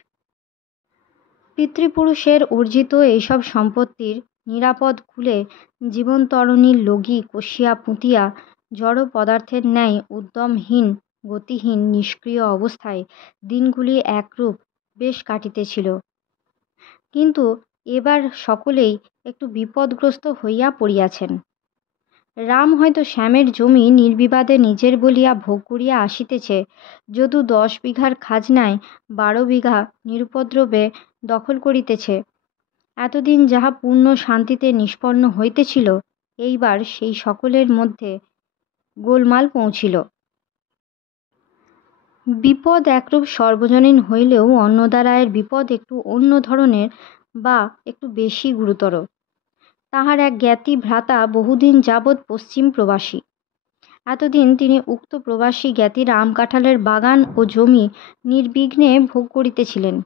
পিতৃপুরুষের অর্জিত এইসব সম্পত্তির নিরাপদ কূলে জীবনতরণীর লগি কষিয়া পুঁতিয়া জড় পদার্থের ন্যায় উদ্যমহীন গতিহীন নিষ্ক্রিয় অবস্থায় দিনগুলি একরূপ বেশ কাটিতেছিল। কিন্তু এবার সকলেই একটু বিপদগ্রস্ত হইয়া পড়িয়াছেন। রাম হয়তো শ্যামের জমি নির্বিবাদে নিজের বলিয়া ভোগ করিয়া আসিতেছে, যদু 10 বিঘার খাজনায় 12 বিঘা নিরুপদ্রবে দখল করিতেছে। এতদিন যাহা পূর্ণ শান্তিতে নিষ্পন্ন হইতেছিল, এইবার সেই সকলের মধ্যে গোলমাল পৌঁছিল। বিপদ একরূপ সর্বজনীন হইলেও অন্নদা রায়ের বিপদ একটু অন্য ধরনের বা একটু বেশি গুরুতর। তাহার এক জ্ঞাতি ভ্রাতা বহুদিন যাবৎ পশ্চিম প্রবাসী। এতদিন তিনি উক্ত প্রবাসী জ্ঞাতির আম কাঁঠালের বাগান ও জমি নির্বিঘ্নে ভোগ করিতেছিলেন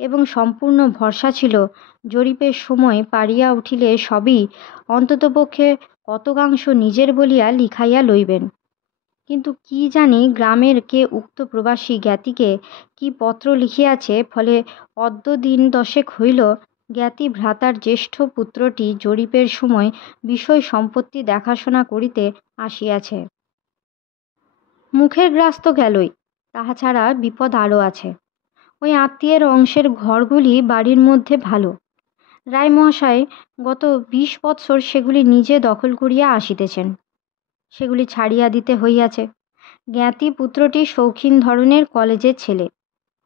এবং সম্পূর্ণ ভরসা ছিল জরিপের সময় পারিয়া উঠিলে সবই অন্ততপক্ষে কতকাংশ নিজের বলিয়া লিখাইয়া লইবেন। কিন্তু কি জানি গ্রামের কে উক্ত প্রবাসী জ্ঞাতিকে কি পত্র লিখিয়াছে, ফলে অদ্য দিন 10 হইল জ্ঞাতি ভ্রাতার জ্যেষ্ঠ পুত্রটি জরিপের সময় বিষয় সম্পত্তি দেখাশোনা করিতে আসিয়াছে। মুখের গ্রাস তো গেলই, তাহা ছাড়া বিপদ আরও আছে। ওই আত্মীয়ের অংশের ঘরগুলি বাড়ির মধ্যে ভালো। রায়মহাশয় গত 20 বৎসর সেগুলি নিজে দখল করিয়া আসিতেছেন। সেগুলি ছাড়িয়া দিতে হইয়াছে। জ্ঞাতি পুত্রটি শৌখিন ধরনের কলেজের ছেলে,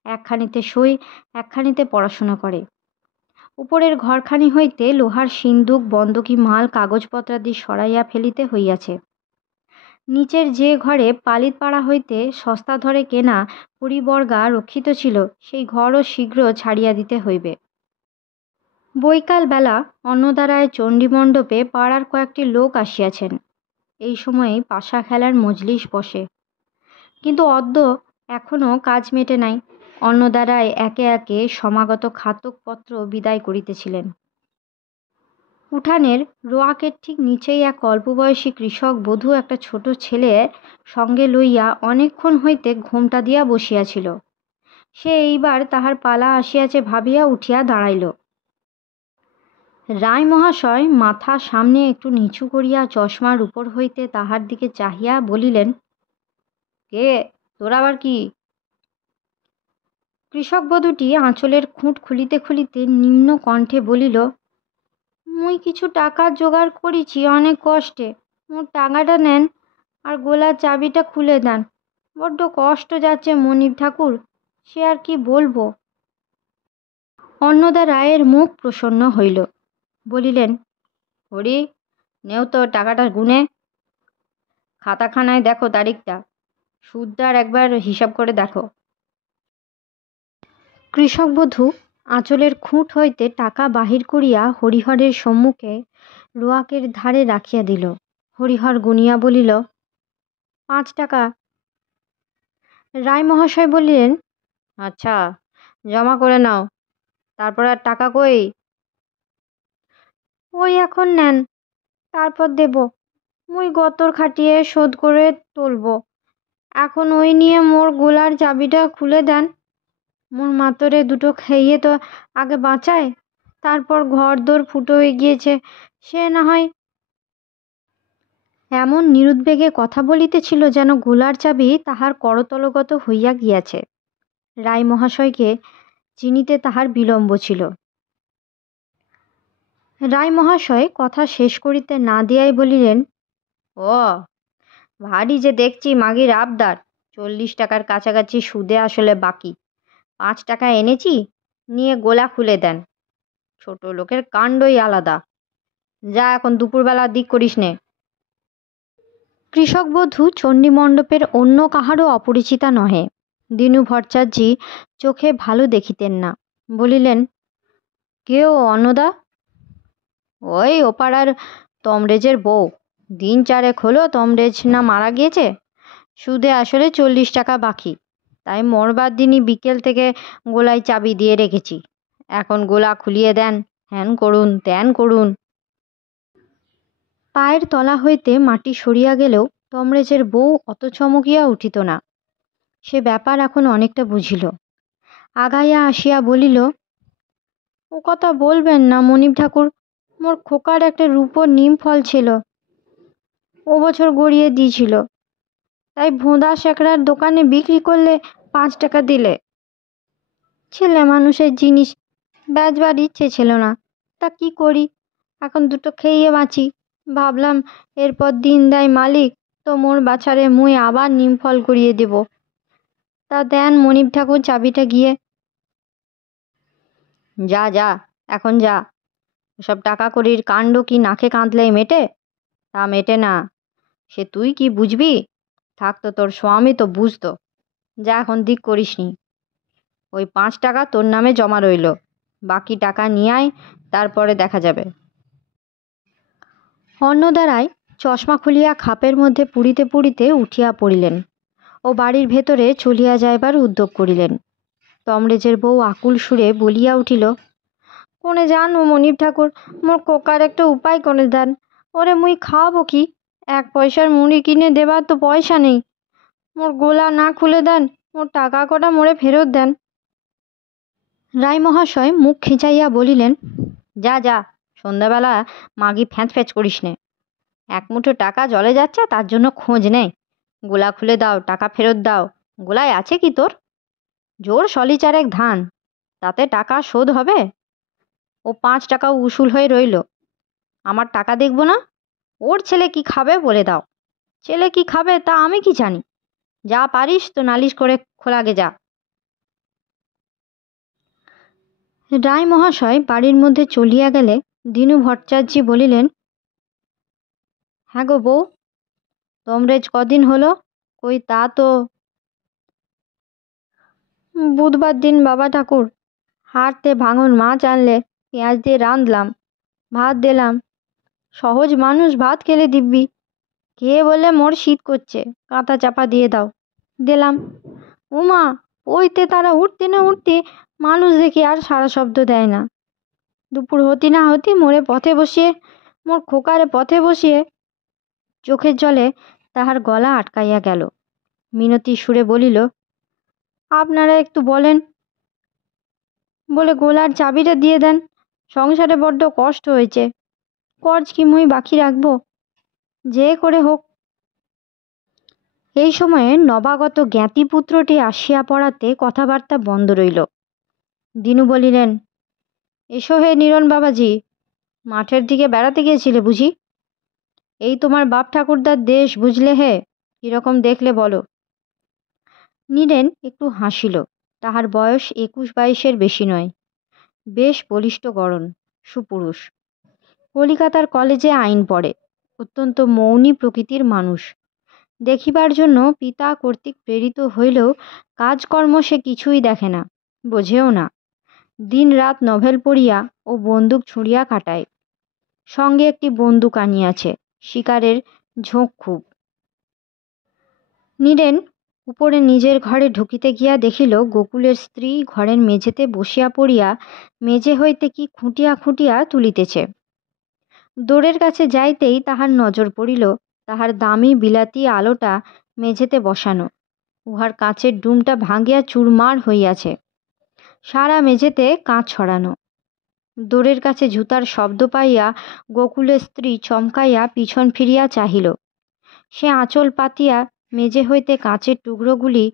একখানিতে সই একখানিতে পড়াশোনা করে। উপরের ঘরখানি হইতে লোহার সিন্দুক বন্ধকি মাল কাগজপত্রাদি সরাইয়া ফেলিতে হইয়াছে। নিচের যে ঘরে পালিতপাড়া হইতে সস্তা ধরে কেনা পরিবর্গা রক্ষিত ছিল, সেই ঘরও শীঘ্র ছাড়িয়া দিতে হইবে। বৈকাল বেলা অন্নদা রায়ের চণ্ডীমণ্ডপে পাড়ার কয়েকটি লোক আসিয়াছেন। এই সময়েই পাশা খেলার মজলিস বসে। কিন্তু অদ্য এখনও কাজ মেটে নাই। অন্নদা রায় একে একে সমাগত খাতকপত্র বিদায় করিতেছিলেন। উঠানের রোয়াকের ঠিক নিচেই এক অল্পবয়সী কৃষক বধূ একটা ছোট ছেলে সঙ্গে লইয়া অনেকক্ষণ হইতে ঘোমটা দিয়া বসিয়াছিল। সে এইবার তাহার পালা আসিয়াছে ভাবিয়া উঠিয়া দাঁড়াইল। রায় মহাশয় মাথা সামনে একটু নিচু করিয়া চশমার উপর হইতে তাহার দিকে চাহিয়া বলিলেন, কে তোর আবার কি? কৃষক বধূটি আঁচলের খুঁট খুলিতে খুলিতে নিম্ন কণ্ঠে বলিল, মুই কিছু টাকা জোগাড় করিছি অনেক কষ্টে, মোর টাকাটা নেন আর গোলার চাবিটা খুলে দেন। বড্ড কষ্ট যাচ্ছে মনিব ঠাকুর, সে আর কি বলবো। অন্নদা রায়ের মুখ প্রসন্ন হইল। বলিলেন, হরি, নেও তো টাকাটা গুনে। খাতাখানায় দেখো তারিখটা, সুদদার একবার হিসাব করে দেখো। কৃষক বধূ আঁচলের খুঁট হইতে টাকা বাহির করিয়া হরিহরের সম্মুখে রোয়াকের ধারে রাখিয়া দিল। হরিহর গুনিয়া বলিল, 5 টাকা। রায় মহাশয় বলিলেন, আচ্ছা, জমা করে নাও। তারপর আর টাকা কই? ওই এখন নেন, তারপর দেব। মুই গতর খাটিয়ে শোধ করে তুলব। এখন ওই নিয়ে মোর গোলার চাবিটা খুলে দেন। মোর মাতরে দুটো খাইয়ে তো আগে বাঁচায়, তারপর ঘর দোর ফুটো হয়ে গিয়েছে, সে না হয়। এমন নিরুদ্বেগে কথা বলিতেছিল যেন গোলার চাবি তাহার করতলগত হইয়া গিয়াছে। রায় মহাশয়কে চিনিতে তাহার বিলম্ব ছিল। রায় মহাশয় কথা শেষ করিতে না দিয়াই বলিলেন, ও ভারী যে দেখছি মাগির আবদার। 40 টাকার কাছাকাছি সুদে আসলে বাকি। 5 টাকা এনেছি, নিয়ে গোলা খুলে দেন। ছোট লোকের কাণ্ডই আলাদা। যা এখন দুপুরবেলা দিক করিস নে। কৃষকবধূ চণ্ডীমণ্ডপের অন্য কাহারও অপরিচিতা নহে। দীনু ভট্টাচার্যি চোখে ভালো দেখিতেন না, বলিলেন, কেউ অন্নদা? ওই ওপাড়ার তমরেজের বউ। দিন 4 হলো তমরেজ না মারা গিয়েছে। সুদে আসলে 40 টাকা বাকি। তাই মরবার দিনই বিকেল থেকে গোলায় চাবি দিয়ে রেখেছি। এখন গোলা খুলিয়ে দেন, হ্যান করুন ত্যান করুন। পায়ের তলা হইতে মাটি সরিয়া গেলেও তমরেজের বউ অত চমকিয়া উঠিত না। সে ব্যাপার এখন অনেকটা বুঝিল। আগাইয়া আসিয়া বলিল, ও কথা বলবেন না মনিব ঠাকুর। মোর খোকার একটা রূপোর নিম ফল ছিল, ও বছর গড়িয়ে দিয়েছিল। তাই ভোঁদা শেকড়ার দোকানে বিক্রি করলে 5 টাকা দিলে। ছেলে মানুষের জিনিস বেচবার ইচ্ছে ছিল না, তা কি করি, এখন দুটো খেয়ে বাঁচি। ভাবলাম এরপর দিন দেয় মালিক তো মোর বাছারে মুই আবার নিম ফল করিয়ে দেব। তা দেন মনিব ঠাকুর চাবিটা গিয়ে। যা যা, এখন যা। সব টাকা কড়ির কাণ্ড কি নাকে কাঁদলেই মেটে? তা মেটে না। সে তুই কি বুঝবি? থাকতো তোর স্বামী তো বুঝতো। যা এখন দিক করিস নি। ওই 5 টাকা তোর নামে জমা রইল। বাকি টাকা নিয়ে আয়, তারপরে দেখা যাবে। অন্নদারায় চশমা খুলিয়া খাপের মধ্যে পুড়িতে পুড়িতে উঠিয়া পড়িলেন ও বাড়ির ভেতরে চলিয়া যাইবার উদ্যোগ করিলেন। তমরেজের বউ আকুল সুরে বলিয়া উঠিল, কোনে যান ও মনিব ঠাকুর, মোর কোকার একটা উপায় করে দেন। ওরে মুই খাওয়াবো কি? 1 পয়সার মুড়ি কিনে দেবার তো পয়সা নেই। মোর গোলা না খুলে দেন, মোর টাকা কটা মোরে ফেরত দেন। রায় মহাশয় মুখ খিঁচাইয়া বলিলেন, যা যা, সন্ধ্যাবেলা মাগি ফ্যাঁচ ফ্যাঁচ করিস নে। 1 মুঠো টাকা জলে যাচ্ছে, তার জন্য খোঁজ নেই। গোলা খুলে দাও, টাকা ফেরত দাও। গোলায় আছে কি তোর? জোর সলিচারেক ধান, তাতে টাকা শোধ হবে? ও 5 টাকাও উসুল হয়ে রইল। আমার টাকা দেখব না? ওর ছেলে কি খাবে বলে দাও। ছেলে কি খাবে তা আমি কি জানি? যা পারিস তো নালিশ করে খোলাগে যা। রায় মহাশয় বাড়ির মধ্যে চলিয়া গেলে দীনু ভট্টাচার্যি বলিলেন, হ্যাঁ গো বউ, তমরেজ কদিন হলো? কই তা তো। বুধবার দিন বাবা ঠাকুর। হাটতে ভাঙন মাছ আনলে, পেঁয়াজ দিয়ে রাঁধলাম, ভাত দিলাম। সহজ মানুষ, ভাত খেলে দিব্যি। কে বলে মোর শীত করছে, কাঁথা চাপা দিয়ে দাও, দিলাম। উমা, ওইতে তারা উঠতে না উঠতে মানুষ দেখি আর সারা শব্দ দেয় না। দুপুর হতি না হতি মোর খোকারে পথে বসিয়ে। চোখের জলে তাহার গলা আটকাইয়া গেল। মিনতি সুরে বলিল, আপনারা একটু বলেন, বলে গোলার চাবিটা দিয়ে দেন। সংসারে বড্ড কষ্ট হয়েছে, কর্জ কি মুই বাকি রাখবো? যে করে হোক। এই সময়ে নবাগত জ্ঞাতিপুত্রটি আসিয়া পড়াতে কথাবার্তা বন্ধ রইল। দিনু বলিলেন, এসো হে নীরণ বাবাজি, মাঠের দিকে বেড়াতে গিয়েছিলে বুঝি? এই তোমার বাপ ঠাকুরদার দেশ, বুঝলে হে? কিরকম দেখলে বলো। নীরেন একটু হাসিল। তাহার বয়স 21-22-এর বেশি নয়। বেশ বলিষ্ঠ গড়ন, সুপুরুষ। কলিকাতার কলেজে আইন পড়ে। অত্যন্ত মৌনী প্রকৃতির মানুষ। দেখিবার জন্য পিতা কর্তৃক প্রেরিত হইলেও কাজকর্ম সে কিছুই দেখে না, বোঝেও না। দিন রাত নভেল পড়িয়া ও বন্দুক ছুঁড়িয়া কাটায়। সঙ্গে একটি বন্দুক আনিয়াছে, শিকারের ঝোঁক খুব। নীরেন উপরে নিজের ঘরে ঢুকিতে গিয়া দেখিল গোকুলের স্ত্রী ঘরের মেঝেতে বসিয়া পড়িয়া মেঝে হইতে কি খুঁটিয়া খুঁটিয়া তুলিতেছে। দোরের কাছে যাইতেই তাহার নজর পড়িল তাহার দামি বিলাতি আলোটা মেঝেতে বসানো, উহার কাঁচের ডুমটা ভাঙিয়া চুরমার হইয়াছে, সারা মেঝেতে কাঁচ ছড়ানো। দোরের কাছে জুতার শব্দ পাইয়া গোকুলের স্ত্রী চমকাইয়া পিছন ফিরিয়া চাহিল। সে আঁচল পাতিয়া মেঝে হইতে কাঁচের টুকরোগুলি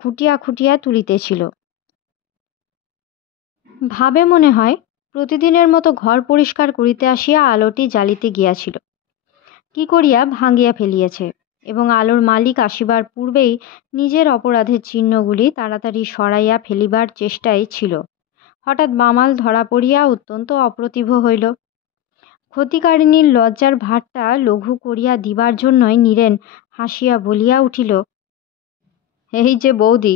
খুঁটিয়া খুঁটিয়া তুলিতেছিল। ভাবে মনে হয় প্রতিদিনের মতো ঘর পরিষ্কার করিতে আসিয়া আলোটি জ্বালিতে গিয়াছিল, কি করিয়া ভাঙিয়া ফেলিয়াছে, এবং আলোর মালিক আসিবার পূর্বেই নিজের অপরাধের চিহ্নগুলি তাড়াতাড়ি সরাইয়া ফেলিবার চেষ্টায় ছিল। হঠাৎ বামাল ধরা পড়িয়া অত্যন্ত অপ্রতিভ হইল। ক্ষতিকারিণীর লজ্জার ভারটা লঘু করিয়া দিবার জন্যই নীরেন হাসিয়া বলিয়া উঠিল, এই যে বৌদি,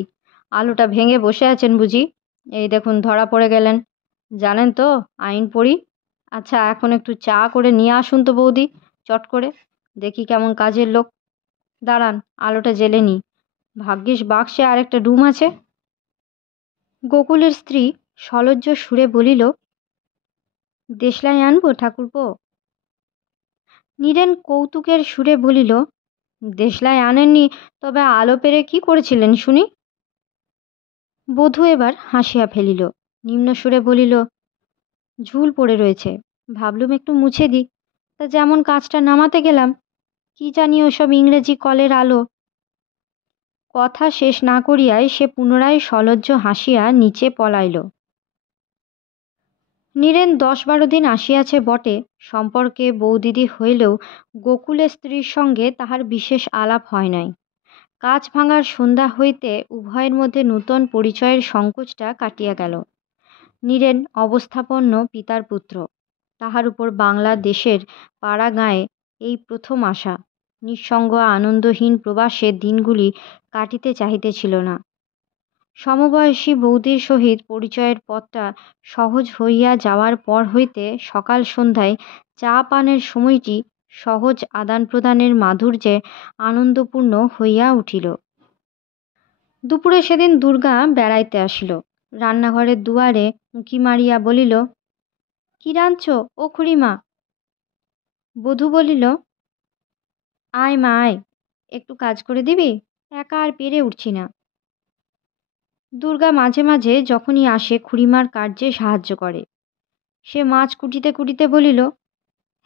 আলোটা ভেঙে বসে আছেন বুঝি? এই দেখুন ধরা পড়ে গেলেন। জানেন তো আইন পড়ি। আচ্ছা এখন একটু চা করে নিয়ে আসুন তো বৌদি, চট করে, দেখি কেমন কাজের লোক। দাঁড়ান আলোটা জ্বেলে নি, ভাগ্যিস বাক্সে আর একটা ডুম আছে। গোকুলের স্ত্রী সলজ্জ সুরে বলিল, দেশলাই আনবো ঠাকুরপো? নীরেন কৌতুকের সুরে বলিল, দেশলাই আনেননি, তবে আলো পেরে কি করেছিলেন শুনি? বধূ এবার হাসিয়া ফেলিল, নিম্ন সুরে বলিল, ঝুল পড়ে রয়েছে, ভাবলুম একটু মুছে দিই, তা যেমন কাজটা নামাতে গেলাম, কি জানি ওসব ইংরেজি কলের আলো। কথা শেষ না করিয়াই সে পুনরায় সলজ্জ হাসিয়া নিচে পলাইল। নীরেন 10-12 দিন আসিয়াছে বটে, সম্পর্কে বৌদিদি হইলেও গোকুলের স্ত্রীর সঙ্গে তাহার বিশেষ আলাপ হয় নাই। কাজ ভাঙার সন্ধ্যা হইতে উভয়ের মধ্যে নূতন পরিচয়ের সংকোচটা কাটিয়া গেল। নীরেন অবস্থাপন্ন পিতার পুত্র, তাহার উপর বাংলাদেশের পাড়া গাঁয়ে এই প্রথম আসা। নিঃসঙ্গ আনন্দহীন প্রবাসের দিনগুলি কাটিতে চাহিতেছিল না। সমবয়সী বৌদির সহিত পরিচয়ের পথটা সহজ হইয়া যাওয়ার পর হইতে সকাল সন্ধ্যায় চা পানের সময়টি সহজ আদান প্রদানের মাধুর্যে আনন্দপূর্ণ হইয়া উঠিল। দুপুরে সেদিন দুর্গা বেড়াইতে আসিল। রান্নাঘরের দুয়ারে উঁকি মারিয়া বলিল, কি রাঁধছ ও খুড়িমা? বধূ বলিল, আয় মা আয়, একটু কাজ করে দিবি, একা আর পেরে উঠছি না। দুর্গা মাঝে মাঝে যখনই আসে খুড়িমার কার্যে সাহায্য করে। সে মাছ কুটিতে কুটিতে বলিল,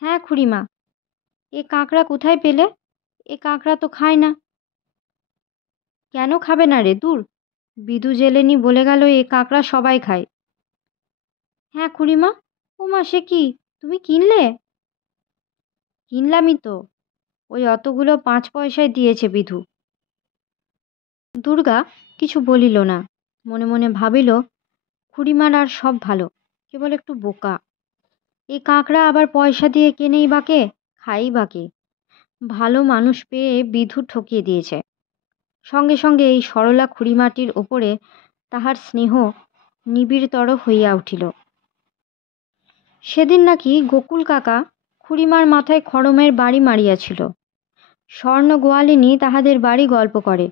হ্যাঁ খুড়িমা, এ কাঁকড়া কোথায় পেলে? এ কাঁকড়া তো খায় না। কেন খাবে না রে, দূর, বিধু জেলেনি বলে গেল এ কাঁকড়া সবাই খায়। হ্যাঁ খুড়িমা, ও মা সে কি, তুমি কিনলে? কিনলামই তো, ওই অতগুলো 5 পয়সায় দিয়েছে বিধু। দুর্গা কিছু বলিল না, মনে মনে ভাবিল, খুড়িমার আর সব ভালো, কেবল একটু বোকা। এই কাঁকড়া আবার পয়সা দিয়ে কেনেই বা কে, খাই বা কে? ভালো মানুষ পেয়ে বিধু ঠকিয়ে দিয়েছে। সঙ্গে সঙ্গে এই সরলা খুড়িমাটির ওপরে তাহার স্নেহ নিবিড়তর হইয়া উঠিল। সেদিন নাকি গোকুল কাকা খুড়িমার মাথায় খড়মের বাড়ি মারিয়াছিল। স্বর্ণ গোয়ালিনী তাহাদের বাড়ি গল্প করে।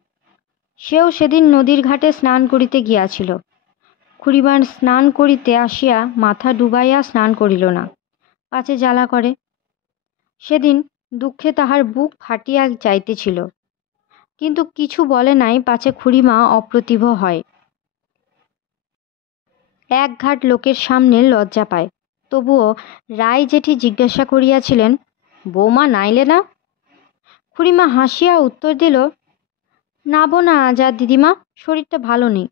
সেও সেদিন নদীর ঘাটে স্নান করিতে গিয়াছিল। খুড়িমার স্নান করিতে আসিয়া মাথা ডুবাইয়া স্নান করিল না, পাছে জ্বালা করে। সেদিন দুঃখে তাহার বুক ফাটিয়া যাইতেছিল, কিন্তু কিছু বলে নাই, পাছে খুড়িমা অপ্রতিভ হয়। এক ঘাট লোকের সামনে লজ্জা পায়। তবুও রায় জেঠি জিজ্ঞাসা করিয়াছিলেন, বৌমা নাইলে না? খুড়িমা হাসিয়া উত্তর দিল, নাবো না যা দিদিমা, শরীরটা ভালো নেই।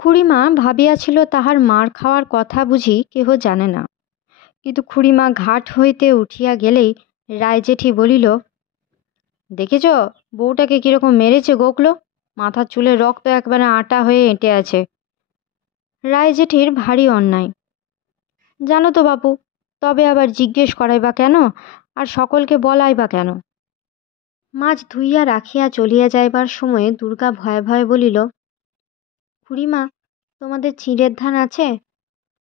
খুড়িমা ভাবিয়াছিল তাহার মার খাওয়ার কথা বুঝি কেহ জানে না। কিন্তু খুড়িমা ঘাট হইতে উঠিয়া গেলেই রায়জেঠি বলিল, দেখেছ বউটাকে কিরকম মেরেছে গোকলো, মাথার চুলে রক্ত একবারে আটা হয়ে এঁটে আছে। রায়জেঠির ভারী অন্যায়। জানো তো বাপু, তবে আবার জিজ্ঞেস করাই বা কেন, আর সকলকে বলাই বা কেন? মাছ ধুইয়া রাখিয়া চলিয়া যাইবার সময়ে দুর্গা ভয়ে ভয়ে বলিল, খুড়িমা, তোমাদের চিঁড়ের ধান আছে?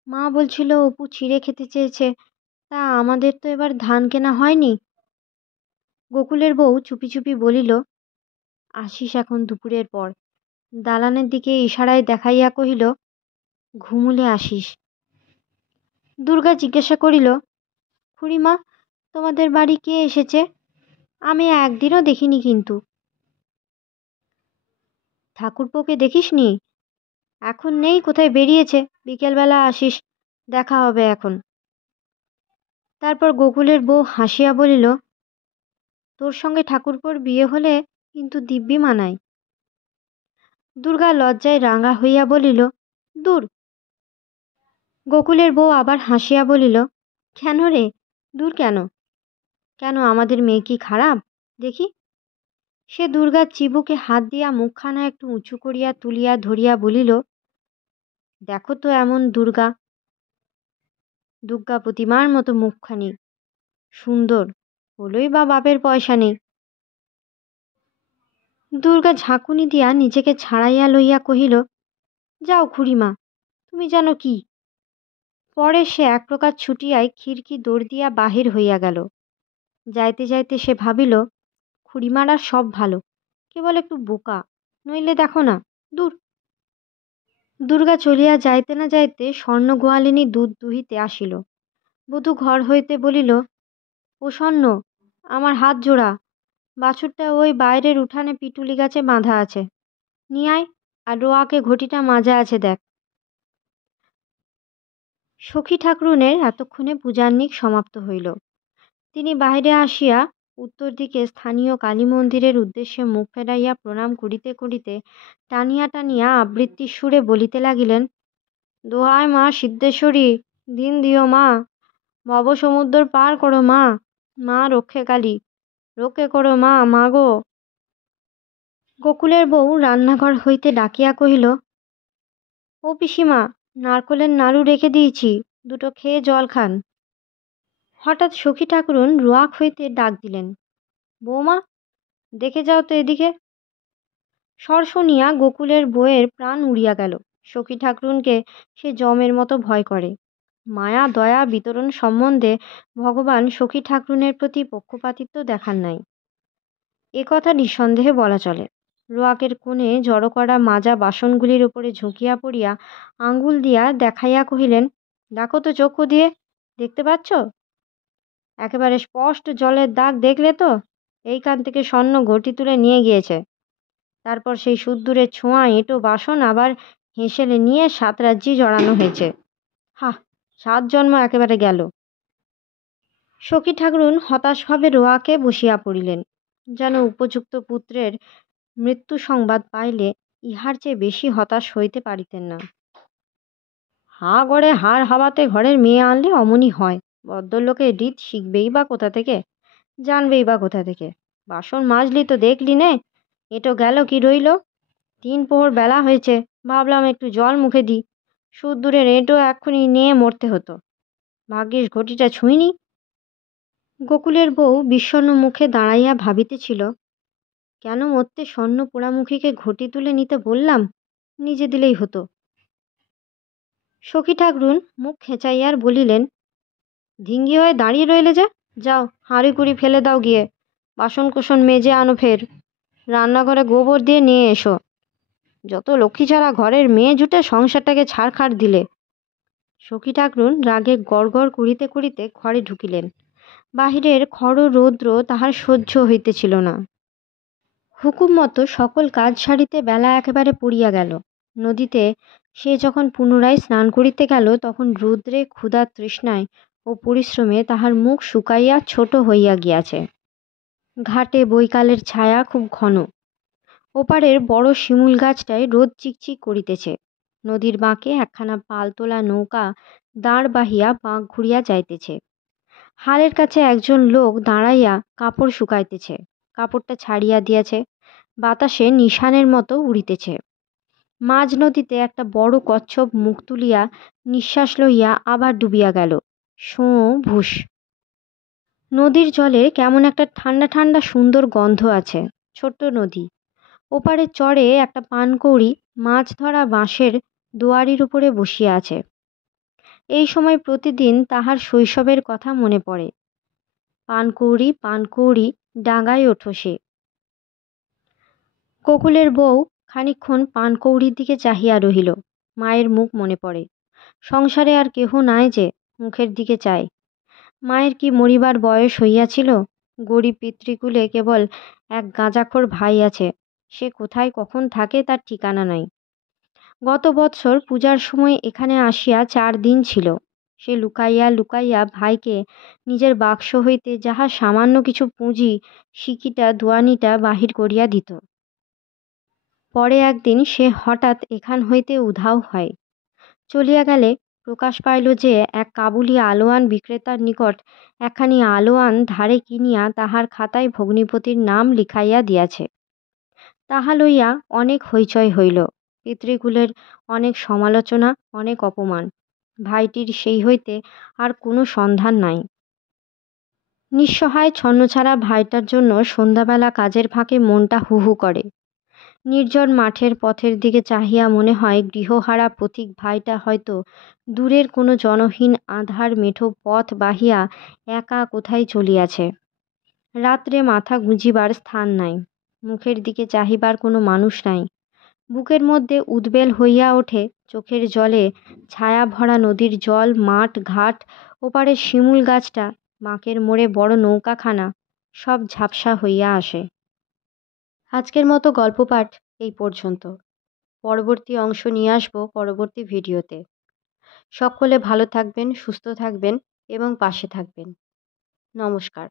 মা বলছিল অপু চিঁড়ে খেতে চেয়েছে, তা আমাদের তো এবার ধান কেনা হয়নি। গোকুলের বউ চুপি চুপি বলিল, আসিস এখন দুপুরের পর। দালানের দিকে ইশারায় দেখাইয়া কহিল, ঘুমুলে আসিস। দুর্গা জিজ্ঞাসা করিল, খুড়িমা, তোমাদের বাড়ি কে এসেছে? আমি একদিনও দেখিনি কিন্তু। ঠাকুরপোকে দেখিসনি? এখন নেই, কোথায় বেরিয়েছে, বিকেলবেলা আসিস, দেখা হবে এখন। তারপর গোকুলের বউ হাসিয়া বলিল, তোর সঙ্গে ঠাকুরপোর বিয়ে হলে কিন্তু দিব্যি মানায়। দুর্গা লজ্জায় রাঙা হইয়া বলিল, দূর। গোকুলের বউ আবার হাসিয়া বলিল, কেন রে, দূর কেন? কেন, আমাদের মেয়ে কি খারাপ? দেখি। সে দুর্গার চিবুকে হাত দিয়া মুখখানা একটু উঁচু করিয়া তুলিয়া ধরিয়া বলিল, দেখো তো এমন দুর্গা প্রতিমার মতো মুখখানি, সুন্দর হলোই বা বাপের পয়সা নেই। দুর্গা ঝাঁকুনি দিয়া নিজেকে ছাড়াইয়া লইয়া কহিল, যাও খুড়িমা, তুমি জানো কি? পরে সে এক প্রকার ছুটিয়াই খিড়কি দৌড় দিয়া বাহির হইয়া গেল। যাইতে যাইতে সে ভাবিল, খুড়িমার আর সব ভালো, কেবল একটু বোকা, নইলে দেখো না, দূর। দুর্গা চলিয়া যাইতে না যাইতে স্বর্ণ গোয়ালিনী দুধ দুহিতে আসিল। বধূ ঘর হইতে বলিল, ও স্বর্ণ, আমার হাত জোড়া, বাছুরটা ওই বাইরের উঠানে পিটুলি গাছে বাঁধা আছে, নিয়ে আয়, আর রোয়াকে ঘটিটা মাজা আছে দেখ। সখী ঠাকরুনের এতক্ষণে পূজান্নিক সমাপ্ত হইল। তিনি বাহিরে আসিয়া উত্তর দিকে স্থানীয় কালী মন্দিরের উদ্দেশ্যে মুখ ফেরাইয়া প্রণাম করিতে করিতে টানিয়া টানিয়া আবৃত্তির সুরে বলিতে লাগিলেন, দোহাই মা সিদ্ধেশ্বরী, দিন দিও মা, ভব সমুদ্র পার করো মা, মা রক্ষে কালী, রক্ষে করো মা, মা গো। গোকুলের বউ রান্নাঘর হইতে ডাকিয়া কহিল, ও পিসিমা, নারকলের নাড়ু রেখে দিয়েছি, দুটো খেয়ে জল খান। হঠাৎ সখী ঠাকুরুন রোয়াক হইতে ডাক দিলেন, বৌমা, দেখে যাও তো এদিকে। স্বর শুনিয়া গোকুলের বউয়ের প্রাণ উড়িয়া গেল। সখী ঠাকরুনকে সে যমের মতো ভয় করে। মায়া দয়া বিতরণ সম্বন্ধে ভগবান সখী ঠাকরুনের প্রতি পক্ষপাতিত্ব দেখান নাই, এ কথা নিঃসন্দেহে বলা চলে। রোয়াকের কোণে জড়ো করা মাজা বাসনগুলির উপরে ঝুঁকিয়া পড়িয়া আঙ্গুল দিয়া দেখাইয়া কহিলেন, দেখো তো চক্ষু দিয়ে, দেখতে পাচ্ছ? একেবারে স্পষ্ট জলের দাগ দেখলে তো? এইখান থেকে স্বর্ণ ঘটি তুলে নিয়ে গিয়েছে। তারপর সেই সুদ্দূরের ছোঁয়া এঁটো বাসন আবার হেঁসেলে নিয়ে 7 রাজ্যি জড়ানো হয়েছে। হা, 7 জন্ম একেবারে গেল। সখী ঠাকরুন হতাশভাবে রোয়াকে বসিয়া পড়িলেন, যেন উপযুক্ত পুত্রের মৃত্যু সংবাদ পাইলে ইহার চেয়ে বেশি হতাশ হইতে পারিতেন না। হা গড়ে হাড় হাওয়াতে ঘরের মেয়ে আনলে অমনি হয়। ভদ্রলোকের রীত শিখবেই বা কোথা থেকে, জানবেই বা কোথা থেকে? বাসন মাজলি তো দেখলি নে, এটো গেল কি রইল? 3 প্রহর বেলা হয়েছে, ভাবলাম একটু জল মুখে দিই, সুদূরের এঁটো এক্ষুনি নিয়ে মরতে হতো। ভাগ্যিস ঘটিটা ছুঁইনি। গোকুলের বউ বিষণ্ণ মুখে দাঁড়াইয়া ভাবিতেছিল, কেন মরতে স্বর্ণ পোড়ামুখীকে ঘটি তুলে নিতে বললাম, নিজে দিলেই হতো। সখী ঠাকরুন মুখ খেঁচাইয়ার বলিলেন, ধিঙ্গি হয়ে দাঁড়িয়ে রইলে যে, যাও হাঁড়ি কুড়ি ফেলে দাও গিয়ে, বাসন কোসন মেজে আনো, ফের রান্নাঘরে গোবর দিয়ে নিয়ে এসো। যত লক্ষ্মী ছাড়া ঘরের মেয়ে জুটে সংসারটাকে ছাড়খাড় দিলে। সখী ঠাকরুন রাগে গড়গড় করিতে করিতে ঘরে ঢুকিলেন। বাহিরের খড় রৌদ্র তাহার সহ্য হইতেছিল না। হুকুম মতো সকল কাজ সারিতে বেলা একেবারে পড়িয়া গেল। নদীতে সে যখন পুনরায় স্নান করিতে গেল, তখন রৌদ্রে, ক্ষুধা, তৃষ্ণায় ও পরিশ্রমে তাহার মুখ শুকাইয়া ছোট হইয়া গিয়াছে। ঘাটে বৈকালের ছায়া খুব ঘন। ওপারের বড় শিমুল গাছটায় রোদ চিকচিক করিতেছে। নদীর বাঁকে একখানা পালতোলা নৌকা দাঁড় বাহিয়া বাঁক ঘুরিয়া যাইতেছে। হালের কাছে একজন লোক দাঁড়াইয়া কাপড় শুকাইতেছে। কাপড়টা ছাড়িয়া দিয়াছে, বাতাসে নিশানের মতো উড়িতেছে। মাঝ নদীতে একটা বড় কচ্ছপ মুখ তুলিয়া নিঃশ্বাস লইয়া আবার ডুবিয়া গেল। শোঁ ভুস। নদীর জলে কেমন একটা ঠান্ডা ঠান্ডা সুন্দর গন্ধ আছে। ছোট্ট নদী। ওপারের চরে একটা পানকৌড়ি মাছ ধরা বাঁশের দুয়ারির উপরে বসিয়া আছে। এই সময় প্রতিদিন তাহার শৈশবের কথা মনে পড়ে। পানকৌড়ি, পানকৌড়ি, ডাঙায় ওঠো সে। গোকুলের বউ খানিকক্ষণ পানকৌড়ির দিকে চাহিয়া রহিল। মায়ের মুখ মনে পড়ে। সংসারে আর কেহ নাই যে মুখের দিকে চায়। মায়ের কি মরিবার বয়স হইয়াছিল? গরিব পিতৃকুলে কেবল এক গাঁজাখোর ভাই আছে, সে কোথায় কখন থাকে তার ঠিকানা নাই। গত বৎসর পূজার সময় এখানে আসিয়া 4 দিন ছিল। সে লুকাইয়া লুকাইয়া ভাইকে নিজের বাক্স হইতে যাহা সামান্য কিছু পুঁজি, সিকিটা দুয়ানিটা বাহির করিয়া দিত। পরে একদিন সে হঠাৎ এখান হইতে উধাও হয়। চলিয়া গেলে প্রকাশ পাইল যে এক কাবুলি আলোয়ান বিক্রেতার নিকট একখানি আলোয়ান ধারে কিনিয়া তাহার খাতায় ভগ্নিপতির নাম লিখাইয়া দিয়াছে। তাহা লইয়া অনেক হইচই হইল। পিতৃকুলের অনেক সমালোচনা, অনেক অপমান। ভাইটির সেই হইতে আর কোনো সন্ধান নাই। নিঃসহায় ছন্নছাড়া ভাইটার জন্য সন্ধ্যাবেলা কাজের ফাঁকে মনটা হু হু করে। নির্জন মাঠের পথের দিকে চাহিয়া মনে হয় গৃহহারা পথিক ভাইটা হয়তো দূরের কোনো জনহীন আঁধার মেঠো পথ বাহিয়া একা কোথায় চলিয়াছে। রাত্রে মাথা গুঁজিবার স্থান নাই, মুখের দিকে চাহিবার কোনো মানুষ নাই। বুকের মধ্যে উদ্বেল হইয়া ওঠে, চোখের জলে ছায়া ভরা নদীর জল, মাঠ ঘাট, ওপারে শিমুল গাছটা, বাঁকের মোড়ে বড় নৌকাখানা, সব ঝাপসা হইয়া আসে। আজকের মতো গল্প পাঠ এই পর্যন্ত। পরবর্তী অংশ নিয়ে আসবো পরবর্তী ভিডিওতে। সকলে ভালো থাকবেন, সুস্থ থাকবেন এবং পাশে থাকবেন। নমস্কার।